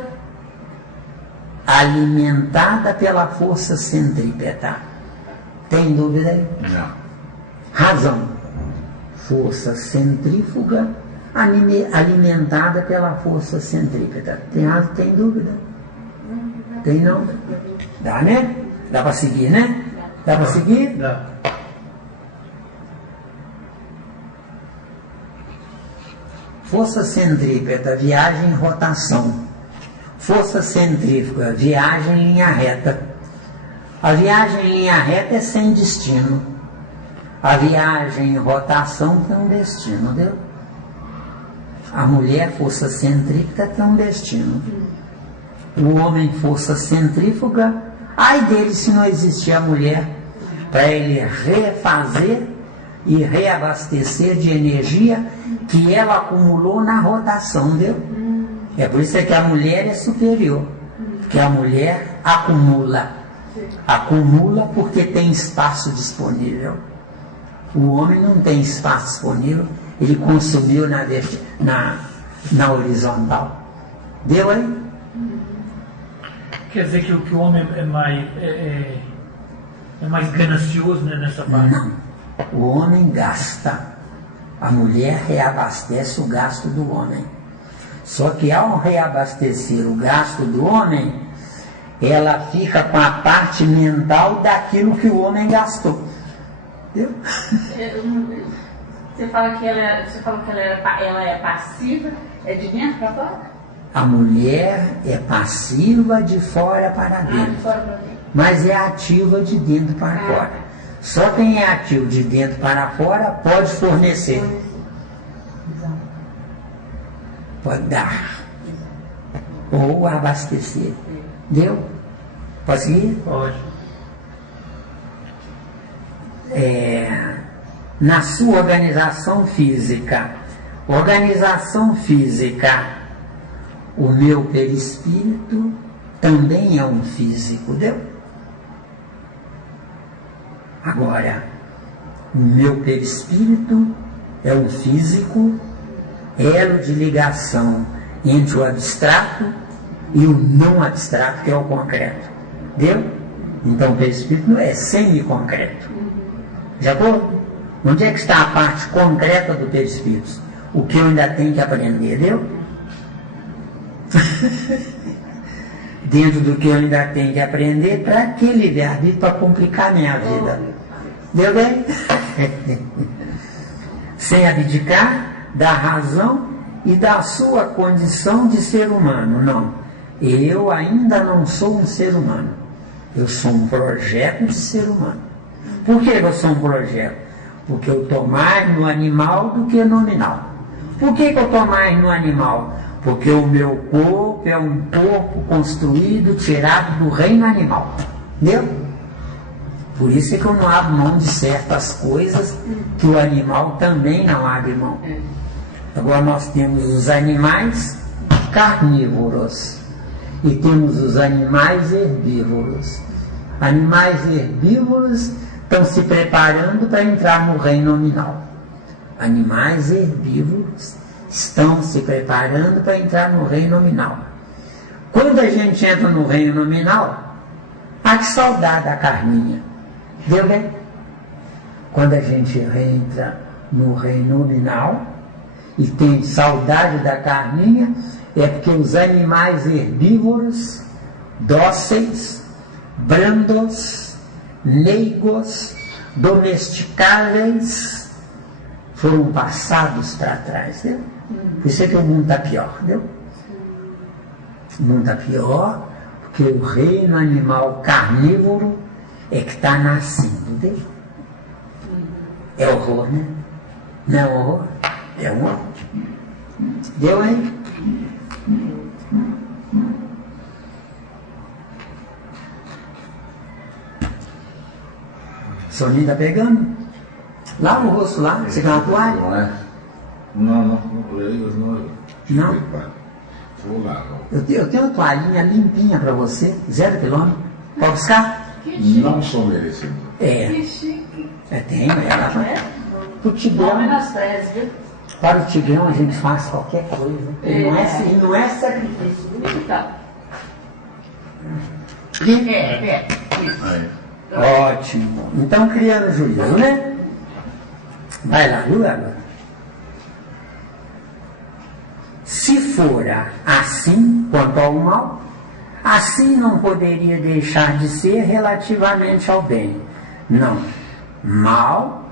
alimentada pela força centrípeta. Tem dúvida aí? Não. Razão, força centrífuga alimentada pela força centrípeta. Tem dúvida? Tem não? Dá, né? Dá para seguir, né? Dá para seguir? Dá. Força centrípeta, viagem em rotação. Força centrífuga, viagem em linha reta. A viagem em linha reta é sem destino. A viagem em rotação tem um destino, entendeu? A mulher, força centrípeta, tem um destino. O homem, força centrífuga, ai dele se não existir a mulher, para ele refazer e reabastecer de energia que ela acumulou na rotação, entendeu? É por isso que a mulher é superior, porque a mulher acumula. Acumula porque tem espaço disponível. O homem não tem espaço disponível, ele consumiu na horizontal. Deu aí? Quer dizer que o homem é mais ganancioso, né, nessa parte? Não. O homem gasta. A mulher reabastece o gasto do homem. Só que ao reabastecer o gasto do homem, ela fica com a parte mental daquilo que o homem gastou. Entendeu? Você fala que ela é passiva, é de dentro para fora? A mulher é passiva de fora para dentro, De fora para dentro. mas é ativa de dentro para fora. Só quem é ativo de dentro para fora pode fornecer, pode dar ou abastecer. Deu? Pode seguir? Pode. Na sua organização física, o meu perispírito também é um físico, deu? Agora, o meu perispírito é um físico, elo de ligação entre o abstrato e o não abstrato, que é o concreto. Deu? Então o perispírito é semi-concreto. De acordo? Onde é que está a parte concreta do perispírito? O que eu ainda tenho que aprender, deu? Dentro do que eu ainda tenho que aprender, para que livre-arbítrio? Para complicar a minha vida. Deu bem? Sem abdicar da razão e da sua condição de ser humano. Não. Eu ainda não sou um ser humano. Eu sou um projeto de ser humano. Por que eu sou um projeto? Porque eu estou mais no animal do que nominal. Por que eu estou mais no animal? Porque o meu corpo é um corpo construído, tirado do reino animal. Entendeu? Por isso é que eu não abro mão de certas coisas que o animal também não abre mão. Agora nós temos os animais carnívoros e temos os animais herbívoros. Animais herbívoros estão se preparando para entrar no reino nominal. Animais herbívoros estão se preparando para entrar no reino nominal. Quando a gente entra no reino nominal, há que saudade da carninha. Deu bem? Quando a gente entra no reino nominal e tem saudade da carninha, é porque os animais herbívoros, dóceis, brandos, meigos, domesticáveis, foram passados para trás, entendeu? Por isso é que o mundo está pior, entendeu? O mundo está pior porque o reino animal carnívoro é que está nascendo, entendeu? É horror, né? Não é horror? É um horror. Deu, hein? Soninho tá pegando? Lava o rosto lá, você quer uma toalha? Não é? Não. Não? Vou lá. Eu tenho uma toalhinha limpinha para você, 0 quilômetro. Pode buscar? Não sou merecedor. Que chique. Tem, ela. O Não Tigrão, menospreze, viu? para o Tigrão a gente faz qualquer coisa. E não é sacrifício. Então. Aí. Ótimo. Então, criando juízo, né? Vai lá, viu, agora? Se fora assim quanto ao mal, assim não poderia deixar de ser relativamente ao bem. Não. Mal,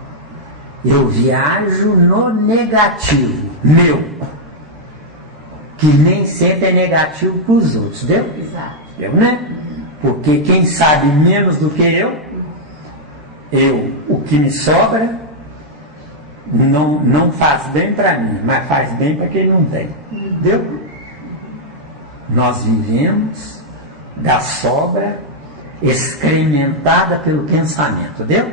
eu viajo no negativo, meu. Que nem sempre é negativo para os outros, deu? Exato. Deu, né? Porque quem sabe menos do que eu, o que me sobra, não faz bem para mim, mas faz bem para quem não tem. Deu? Nós vivemos da sobra excrementada pelo pensamento. Deu?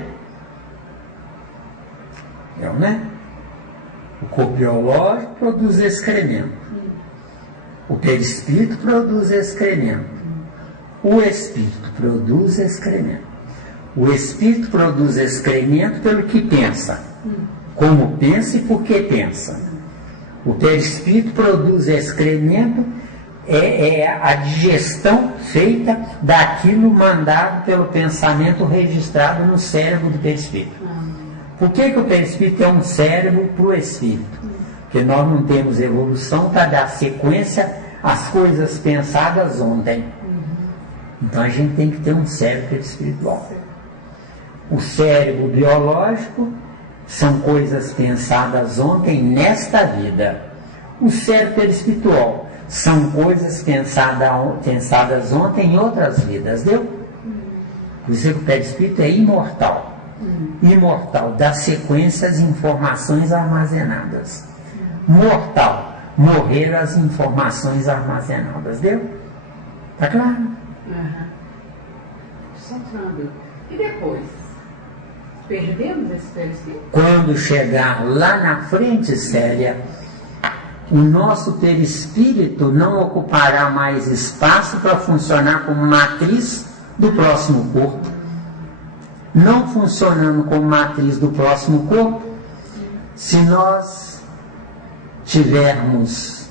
Deu, né? O corpo biológico produz excremento. O perispírito produz excremento. O espírito produz excremento. O espírito produz excremento pelo que pensa. Como pensa e por que pensa. O perispírito produz excremento, é a digestão feita daquilo mandado pelo pensamento registrado no cérebro do perispírito. Por que o perispírito é um cérebro para o espírito? Porque nós não temos evolução para dar sequência às coisas pensadas ontem. Então a gente tem que ter um cérebro espiritual. O cérebro biológico são coisas pensadas ontem nesta vida. O cérebro espiritual são coisas pensadas ontem em outras vidas. Deu? Por isso que o perispírito é imortal. Imortal, dá sequência às informações armazenadas. Mortal, morrer as informações armazenadas. Deu? Tá claro? Só falando. E depois? Perdemos esse perispírito? Quando chegar lá na frente, Célia, o nosso perispírito não ocupará mais espaço para funcionar como matriz do próximo corpo. Não funcionando como matriz do próximo corpo, se nós tivermos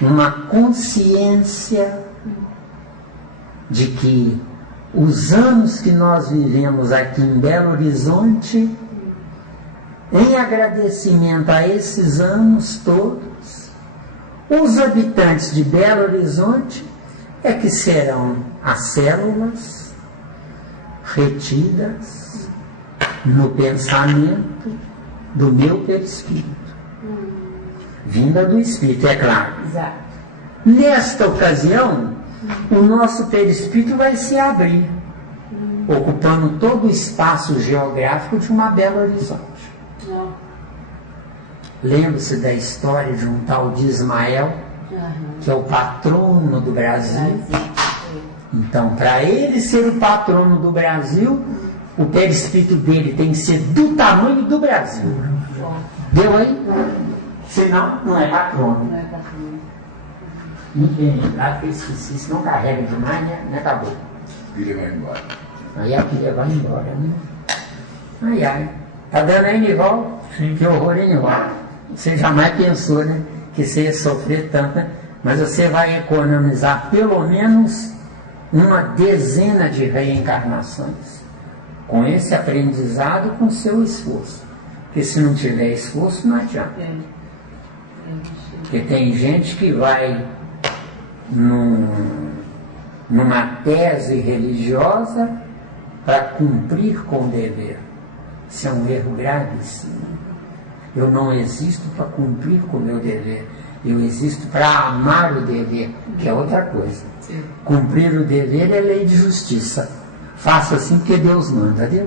uma consciência de que os anos que nós vivemos aqui em Belo Horizonte, em agradecimento a esses anos todos, os habitantes de Belo Horizonte é que serão as células retidas no pensamento do meu perispírito, vinda do Espírito, é claro. Exato. Nesta ocasião, o nosso perispírito vai se abrir, ocupando todo o espaço geográfico de uma Belo Horizonte. Lembre-se da história de um tal de Ismael, que é o patrono do Brasil. Então, para ele ser o patrono do Brasil, o perispírito dele tem que ser do tamanho do Brasil. Deu aí? Senão, não é patrono. Não é patrono. Muito bem lembrado, que eu esqueci, se não carrega demais, né? Acabou. A filha vai embora. Aí a filha vai embora, né? Ai, ai. Tá dando aí, Nival? Sim. Que horror, hein, Nival? Você jamais pensou, né? Que você ia sofrer tanto, né? Mas você vai economizar pelo menos uma dezena de reencarnações. Com esse aprendizado, com seu esforço. Porque se não tiver esforço, não adianta. Porque tem gente que vai numa tese religiosa para cumprir com o dever. Isso é um erro gravíssimo. Eu não existo para cumprir com o meu dever. Eu existo para amar o dever, que é outra coisa. Cumprir o dever é lei de justiça. Faça assim porque Deus manda, viu?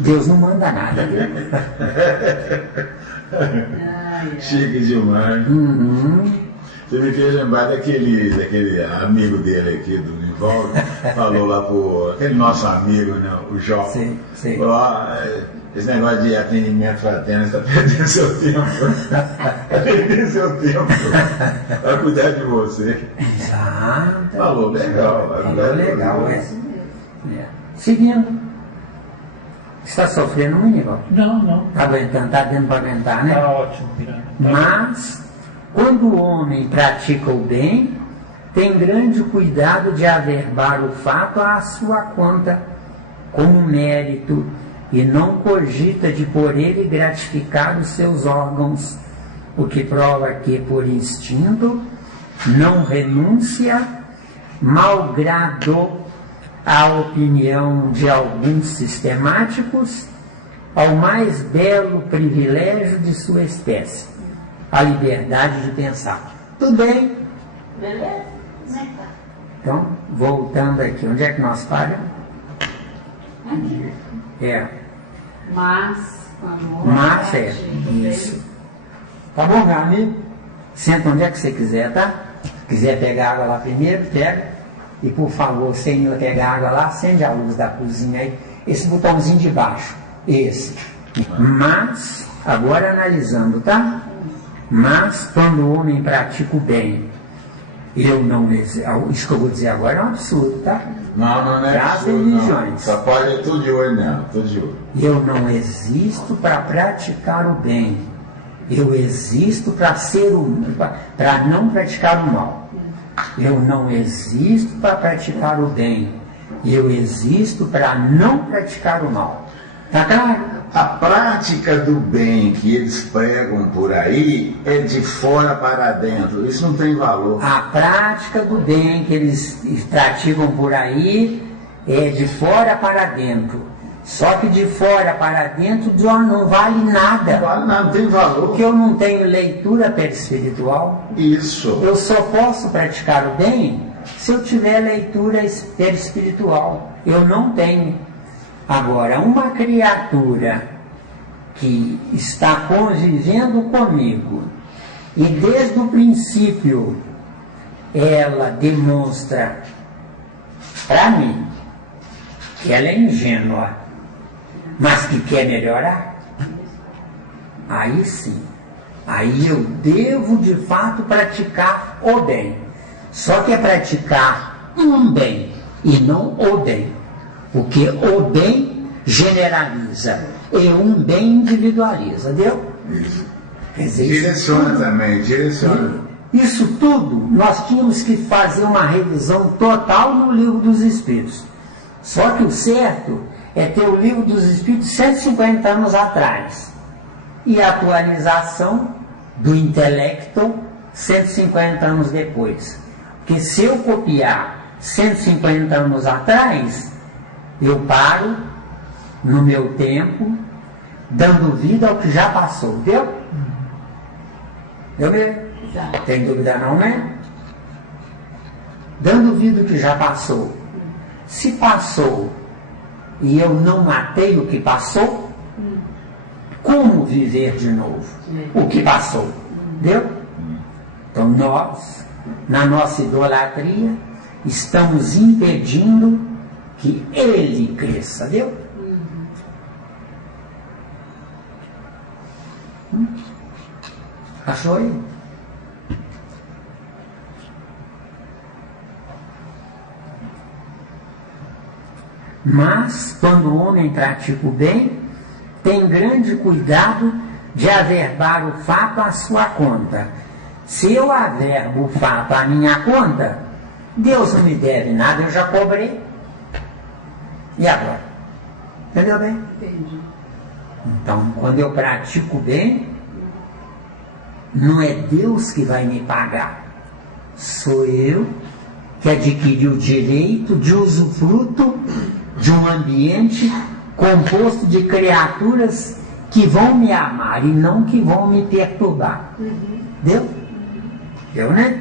Deus não manda nada, viu? Chique demais. Você me fez lembrar daquele amigo dele aqui, do Nivaldo, falou lá pro aquele nosso amigo, né, o Jó. Sim. Falou, esse negócio de atendimento fraterno está perdendo seu tempo. Perdendo seu tempo. Vai cuidar de você. Exato. Falou legal. Falou legal, é. Seguindo. Está sofrendo muito, negócio? Não. Está aguentando, está dando para aguentar, né? Está ótimo, Miranda. Mas, quando o homem pratica o bem, tem grande cuidado de averbar o fato à sua conta, como mérito, e não cogita de por ele gratificar os seus órgãos, o que prova que, por instinto, não renúncia, malgrado a opinião de alguns sistemáticos, ao mais belo privilégio de sua espécie, a liberdade de pensar. Tudo bem? Beleza? Então, voltando aqui, onde é que nós paramos? Aqui. Mas é, isso. Tá bom, meu amigo? Senta onde é que você quiser, tá? Se quiser pegar água lá primeiro, pega. E por favor, sem ir pegar água lá, acende a luz da cozinha aí. Esse botãozinho de baixo. Esse. Mas, agora analisando, tá? Mas, quando o homem pratica o bem, eu não exerço. Isso que eu vou dizer agora é um absurdo, tá? Não é As absurdo, religiões. não. Só pode tudo de olho nela, tudo de olho. Eu não existo para praticar o bem. Eu existo para para não praticar o mal. Eu não existo para praticar o bem. Eu existo para não praticar o mal. Tá claro? A prática do bem que eles pregam por aí é de fora para dentro. Isso não tem valor. A prática do bem que eles praticam por aí é de fora para dentro. Só que de fora para dentro não vale nada. Não vale nada, não tem valor. Porque eu não tenho leitura perispiritual. Isso. Eu só posso praticar o bem se eu tiver leitura perispiritual. Eu não tenho. Agora, uma criatura que está convivendo comigo e desde o princípio ela demonstra para mim que ela é ingênua, mas que quer melhorar, aí sim, aí eu devo de fato praticar o bem. Só que é praticar um bem e não o bem, porque o bem generaliza e um bem individualiza, deu? Isso. Quer dizer, Direciona também, direciona. Isso tudo nós tínhamos que fazer uma revisão total no Livro dos Espíritos. Só que o certo é ter o Livro dos Espíritos 150 anos atrás e a atualização do intelecto 150 anos depois. Porque se eu copiar 150 anos atrás, eu paro no meu tempo, dando vida ao que já passou, viu? Deu mesmo? Tem dúvida não, né? Dando vida ao que já passou. Se passou e eu não matei o que passou, como viver de novo o que passou? Deu? Então nós, na nossa idolatria, estamos impedindo que ele cresça, deu? Achou aí? Mas, quando o homem pratica o bem, tem grande cuidado de averbar o fato à sua conta. Se eu averbo o fato à minha conta, Deus não me deve nada, eu já cobrei. E agora? Entendeu bem? Entendi. Então, quando eu pratico o bem, não é Deus que vai me pagar. Sou eu que adquiri o direito de usufruto de um ambiente composto de criaturas que vão me amar e não que vão me perturbar. Deu? Deu, né?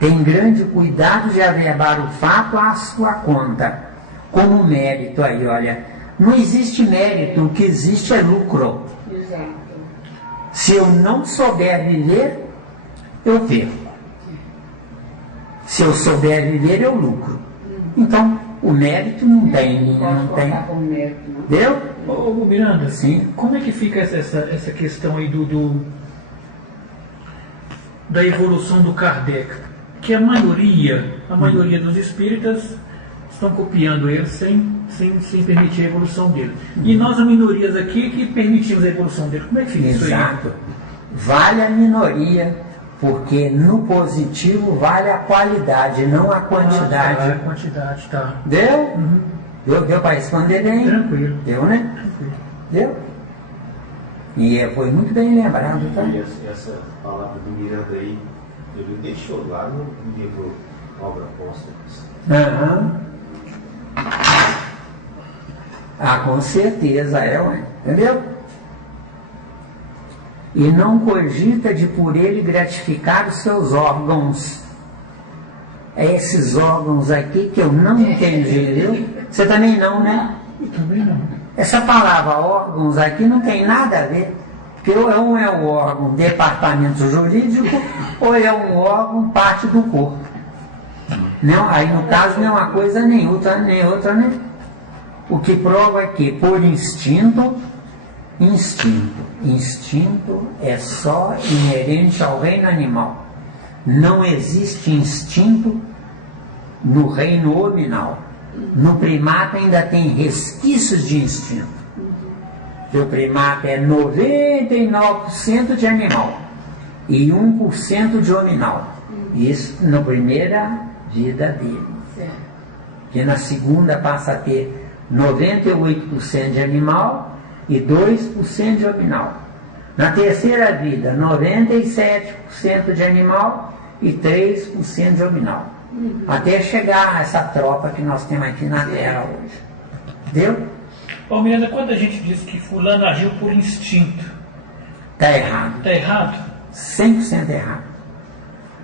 Tem grande cuidado de averbar o fato à sua conta, como mérito aí, olha. Não existe mérito, o que existe é lucro. Exato. Se eu não souber viver, eu perco. Se eu souber viver, eu lucro. Então, o mérito não tem. Não tem. Mérito, não. Deu? Ô Miranda, Sim. como é que fica essa questão aí da evolução do Kardec? Que a maioria dos espíritas estão copiando ele sem permitir a evolução dele. E nós, as minorias aqui, que permitimos a evolução dele. Como é que fica isso aí? Exato. Vale a minoria, porque no positivo vale a qualidade, não a quantidade. A quantidade, tá. Deu? Deu para responder bem? Tranquilo. Deu, né? Tranquilo. Deu? E foi muito bem lembrado, tá? E essa palavra do Miranda aí, ele deixou lá no livro Obra Apóstolos. Aham. Ah, com certeza ué. Entendeu? E não cogita de por ele gratificar os seus órgãos. É esses órgãos aqui que eu não entendi, viu? Você também não, né? Eu também não. Essa palavra órgãos aqui não tem nada a ver. Porque ou é um órgão departamento jurídico, ou é um órgão parte do corpo. Não, aí no caso não é uma coisa nem outra, né? O que prova é que por instinto é só inerente ao reino animal. Não existe instinto no reino hominal. No primata ainda tem resquícios de instinto. O primata é 99% de animal e 1% de hominal. Isso na primeira vida dele. E na segunda passa a ter 98% de animal e 2% de hominal. Na terceira vida, 97% de animal e 3% de hominal. Até chegar a essa tropa que nós temos aqui na Terra hoje. Deu? Ô Miranda, quando a gente diz que fulano agiu por instinto, Está errado. está errado? 100% errado.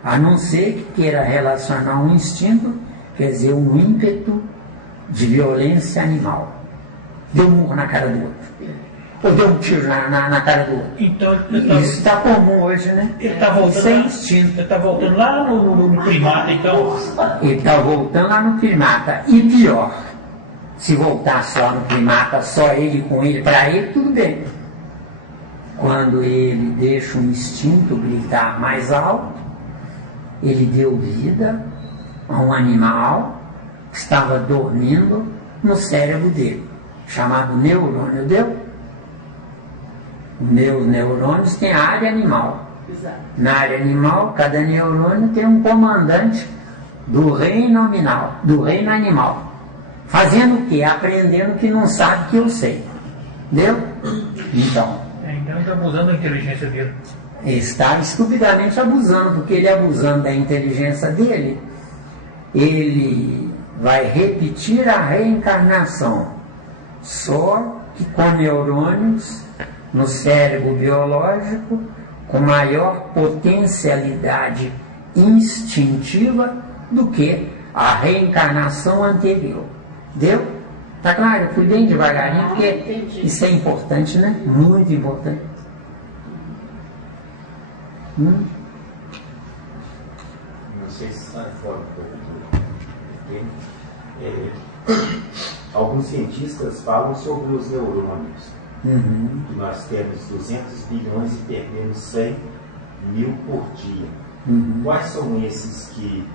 A não ser que queira relacionar um instinto, quer dizer, um ímpeto de violência animal. Deu um murro na cara do outro. Ou deu um tiro na cara do outro. Então Isso está comum hoje, né? ele está voltando, Isso é instinto. ele tá voltando lá no primata, então. Ele está voltando lá no primata. E pior, se voltar só no primata, só ele com ele, para ele, tudo bem. Quando ele deixa o instinto gritar mais alto, ele deu vida a um animal que estava dormindo no cérebro dele, chamado neurônio. Deu? Meus neurônios têm a área animal. Exato. Na área animal, cada neurônio tem um comandante do reino nominal, do reino animal. Fazendo o quê? Aprendendo o que não sabe que eu sei. Deu? Então, Então está abusando da inteligência dele. está estupidamente abusando, porque ele abusando da inteligência dele, ele vai repetir a reencarnação, só que com neurônios no cérebro biológico com maior potencialidade instintiva do que a reencarnação anterior. Deu? Tá claro? Eu fui bem devagarinho, porque isso é importante, né? Muito importante. Não sei se sai fora do alguns cientistas falam sobre os neurônios. Que nós temos 200 bilhões e perdemos 100 mil por dia. Quais são esses que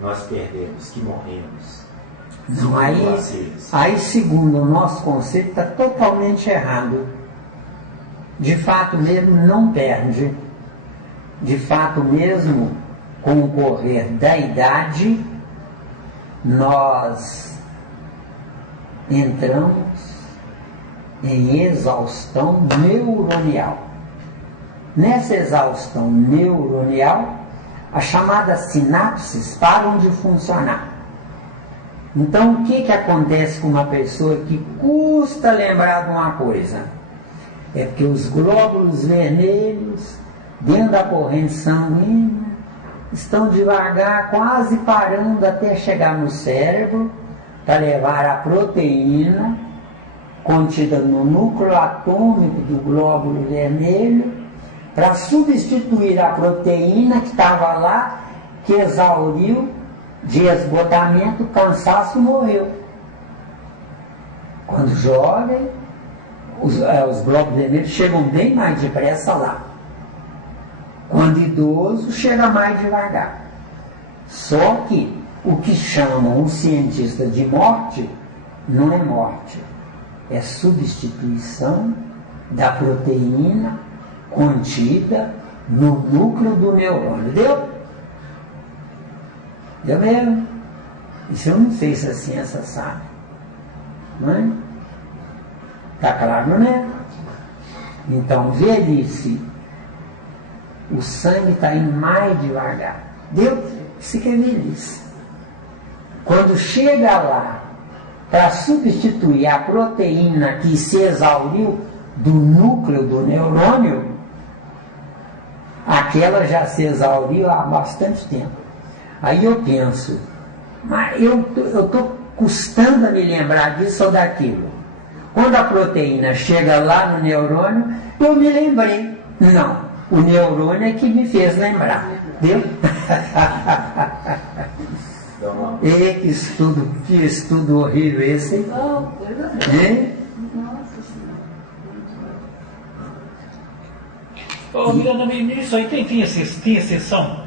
nós perdemos, que morremos? Não, aí, segundo o nosso conceito, está totalmente errado. De fato mesmo, não perde. De fato mesmo, com o correr da idade, nós entramos em exaustão neuronial. Nessa exaustão neuronial, as chamadas sinapses param de funcionar. Então, o que acontece com uma pessoa que custa lembrar de uma coisa? É porque os glóbulos vermelhos, dentro da corrente sanguínea, estão devagar, quase parando até chegar no cérebro, para levar a proteína contida no núcleo atômico do glóbulo vermelho, para substituir a proteína que estava lá, que exauriu de esgotamento, cansaço, morreu. Quando jovem, os glóbulos vermelhos chegam bem mais depressa lá. Quando idoso, chega mais devagar. Só que o que chamam os cientistas de morte não é morte, é substituição da proteína contida no núcleo do neurônio. Deu? Deu mesmo? Isso eu não sei se a ciência sabe. Não é? Está claro, né? Então, velhice, o sangue está indo mais devagar. Deu? Isso que é velhice. Quando chega lá, para substituir a proteína que se exauriu do núcleo do neurônio, aquela já se exauriu há bastante tempo. Aí eu penso, mas eu estou custando a me lembrar disso ou daquilo. Quando a proteína chega lá no neurônio, eu me lembrei. Não, o neurônio é que me fez lembrar. Viu? E que estudo horrível esse. Hein? Miranda, isso aí tem exceção?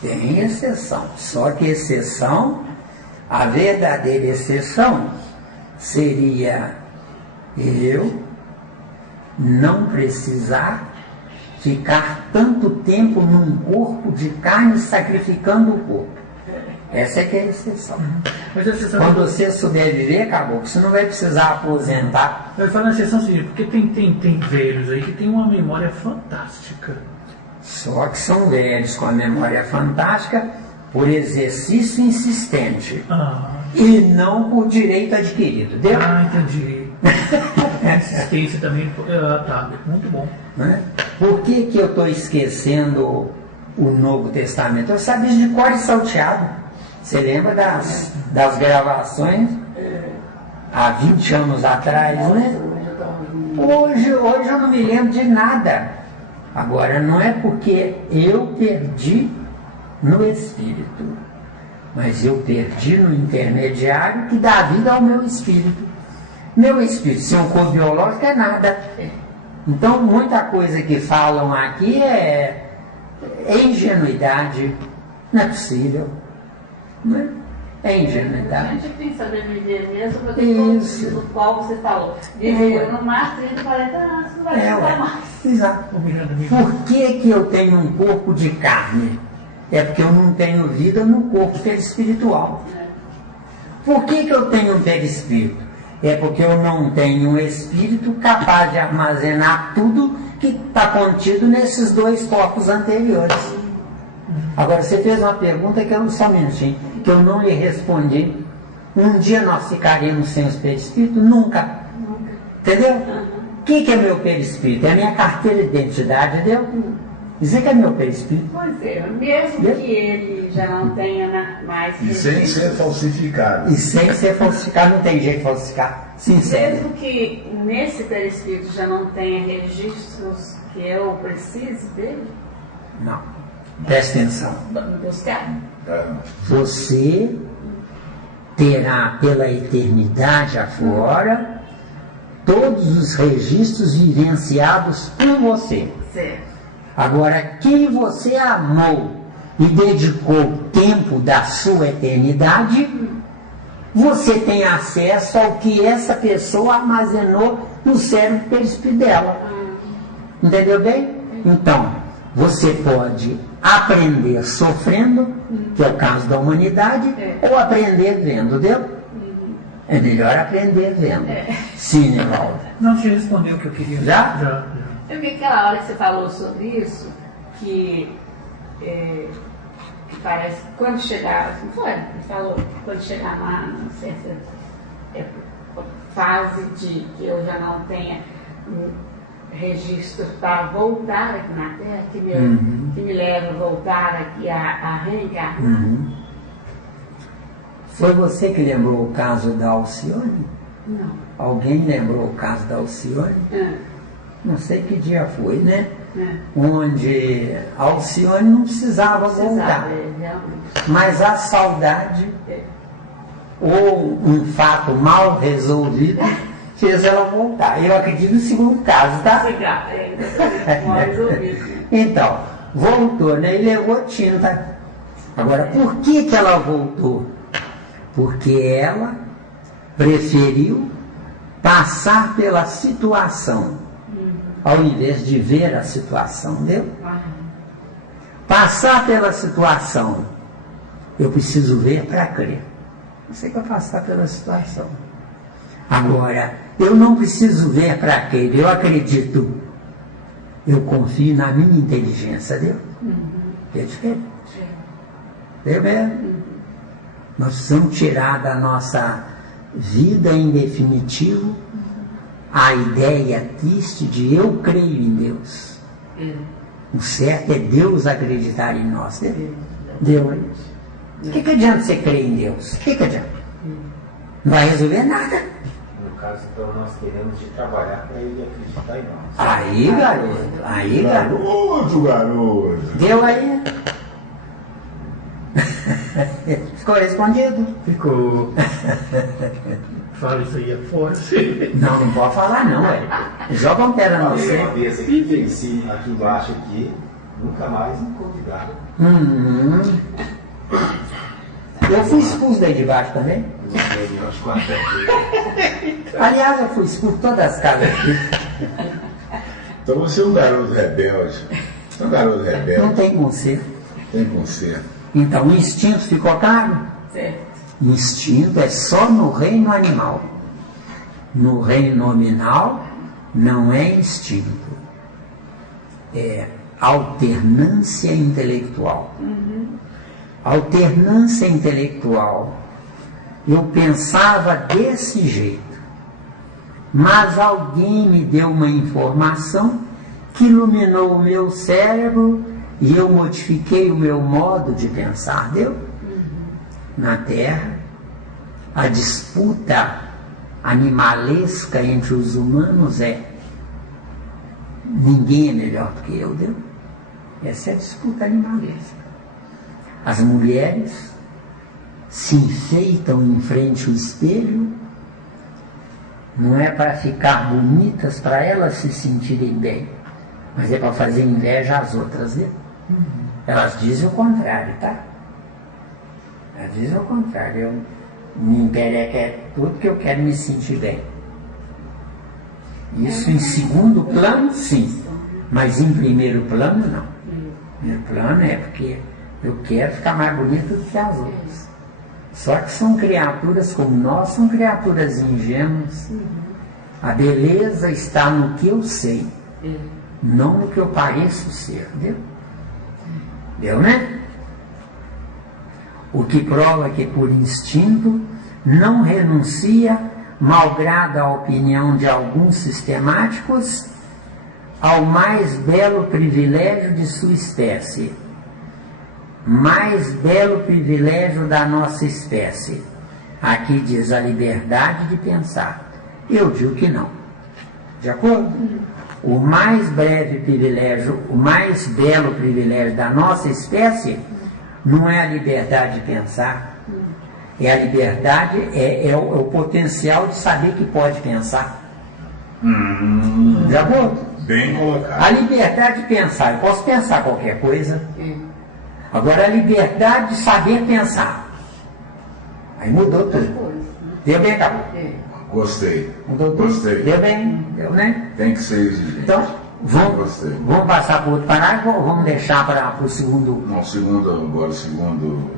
Tem exceção. Só que exceção, a verdadeira exceção seria eu não precisar ficar tanto tempo num corpo de carne sacrificando o corpo. Essa é que é a exceção. Mas a exceção quando você souber viver, acabou. Você não vai precisar aposentar. Eu falo na exceção seguinte, porque tem velhos aí que tem uma memória fantástica. Só que são velhos com a memória fantástica por exercício insistente. E não por direito adquirido. Deu? Entendi. Insistência também. Tá, muito bom. Né? Por que eu estou esquecendo o Novo Testamento? Eu sabia de cor e salteado. Você lembra das gravações há 20 anos atrás, né? Hoje eu não me lembro de nada. Agora, não é porque eu perdi no espírito, mas eu perdi no intermediário que dá vida ao meu espírito. Meu espírito, sem um corpo biológico, é nada. Então, muita coisa que falam aqui é ingenuidade. Não é possível. Não é ingenuidade. A gente tem que saber viver mesmo, porque do qual você falou. Viver no máximo 30, 40 anos, não vai precisar mais. Exato. Por que eu tenho um corpo de carne? É porque eu não tenho vida no corpo perispiritual. Por que eu tenho um perispírito? É porque eu não tenho um espírito capaz de armazenar tudo que está contido nesses dois corpos anteriores. Agora, você fez uma pergunta que eu, só um minutinho, que eu não lhe respondi. Um dia nós ficaremos sem os perispíritos? Nunca. Entendeu? O que é meu perispírito? É a minha carteira de identidade, entendeu? Isso que é meu perispírito. Pois é, mesmo que ele já não tenha mais... E sem ser falsificado. E sem ser falsificado, não tem jeito de falsificar. Sincero. Mesmo que nesse perispírito já não tenha registros que eu precise dele? Não. Presta atenção. Buscar? Você terá pela eternidade afora todos os registros vivenciados por você. Certo. Agora, quem você amou e dedicou tempo da sua eternidade, você tem acesso ao que essa pessoa armazenou no cérebro perispírito dela. Entendeu bem? Então, você pode aprender sofrendo, que é o caso da humanidade, ou aprender vendo, deu? É melhor aprender vendo. Sim, Nevalda. Não te respondeu o que eu queria. Já? Eu vi aquela hora que você falou sobre isso, que parece que quando chegar, não foi? Ele falou que quando chegar lá, não sei se fase de que eu já não tenha registro para voltar aqui na Terra, que me leva a voltar aqui a reencarnar. Foi você que lembrou o caso da Alcione? Não. Alguém lembrou o caso da Alcione? Não sei que dia foi, né? Onde a Alcione não precisava voltar. Mas a saudade ou um fato mal resolvido fez ela voltar. Eu acredito no segundo caso, tá? Mal resolvido. Então, voltou, né? E levou tinta. Agora, por que que ela voltou? Porque ela preferiu passar pela situação, ao invés de ver a situação, entendeu? Passar pela situação, eu preciso ver para crer. Não sei para passar pela situação. Agora, eu não preciso ver para crer, eu acredito. Eu confio na minha inteligência, entendeu? É diferente. Entendeu mesmo? Nós precisamos tirar da nossa vida, em definitivo, a ideia triste de eu creio em Deus. O certo é Deus acreditar em nós. Deu aí. O que adianta você crer em Deus? O que adianta? Não vai resolver nada. No caso, então, nós queremos de trabalhar para ele acreditar em nós. Aí, garoto. Aí, garoto. Garoto, garoto. Deu aí. Ficou respondido? Ficou. Fala isso aí afora. Não, não pode falar não, ué. Joga uma pedra no Uma você. vez aqui, venci aqui embaixo aqui, nunca mais me convidaram. Eu fui expulso daí de baixo também. Aliás, eu fui expulso de todas as casas aqui. Então você é um garoto rebelde. Você é um garoto Não rebelde. tem conserto. Tem conserto. Então, o instinto ficou claro? Certo. Instinto é só no reino animal. No reino nominal, não é instinto. É alternância intelectual. Alternância intelectual. Eu pensava desse jeito, mas alguém me deu uma informação que iluminou o meu cérebro e eu modifiquei o meu modo de pensar, deu? Na Terra, a disputa animalesca entre os humanos é: ninguém é melhor do que eu, deu? Essa é a disputa animalesca. As mulheres se enfeitam em frente ao espelho, não é para ficar bonitas, para elas se sentirem bem, mas é para fazer inveja às outras, né? Elas dizem o contrário, tá? Elas dizem o contrário. Eu me impere é tudo que eu quero me sentir bem. Isso em segundo plano, sim, mas em primeiro plano, não. Primeiro plano é porque eu quero ficar mais bonito do que as outras. Só que são criaturas como nós, são criaturas ingênuas. A beleza está no que eu sei, não no que eu pareço ser, entendeu? Deu, né? O que prova que por instinto não renuncia, malgrado a opinião de alguns sistemáticos, ao mais belo privilégio de sua espécie. Mais belo privilégio da nossa espécie. Aqui diz a liberdade de pensar. Eu digo que não. De acordo? O mais breve privilégio, o mais belo privilégio da nossa espécie não é a liberdade de pensar. É a liberdade, é o potencial de saber que pode pensar. De acordo? Bem colocado. A liberdade de pensar, eu posso pensar qualquer coisa. Agora a liberdade de saber pensar. Aí mudou tudo. Deu bem, acabou. Gostei. Mudou tudo. Gostei. Deu bem, deu, né? Tem que ser exigente. Então, Gostei. vamos passar para o outro parágrafo ou vamos deixar para o segundo? Não, agora o segundo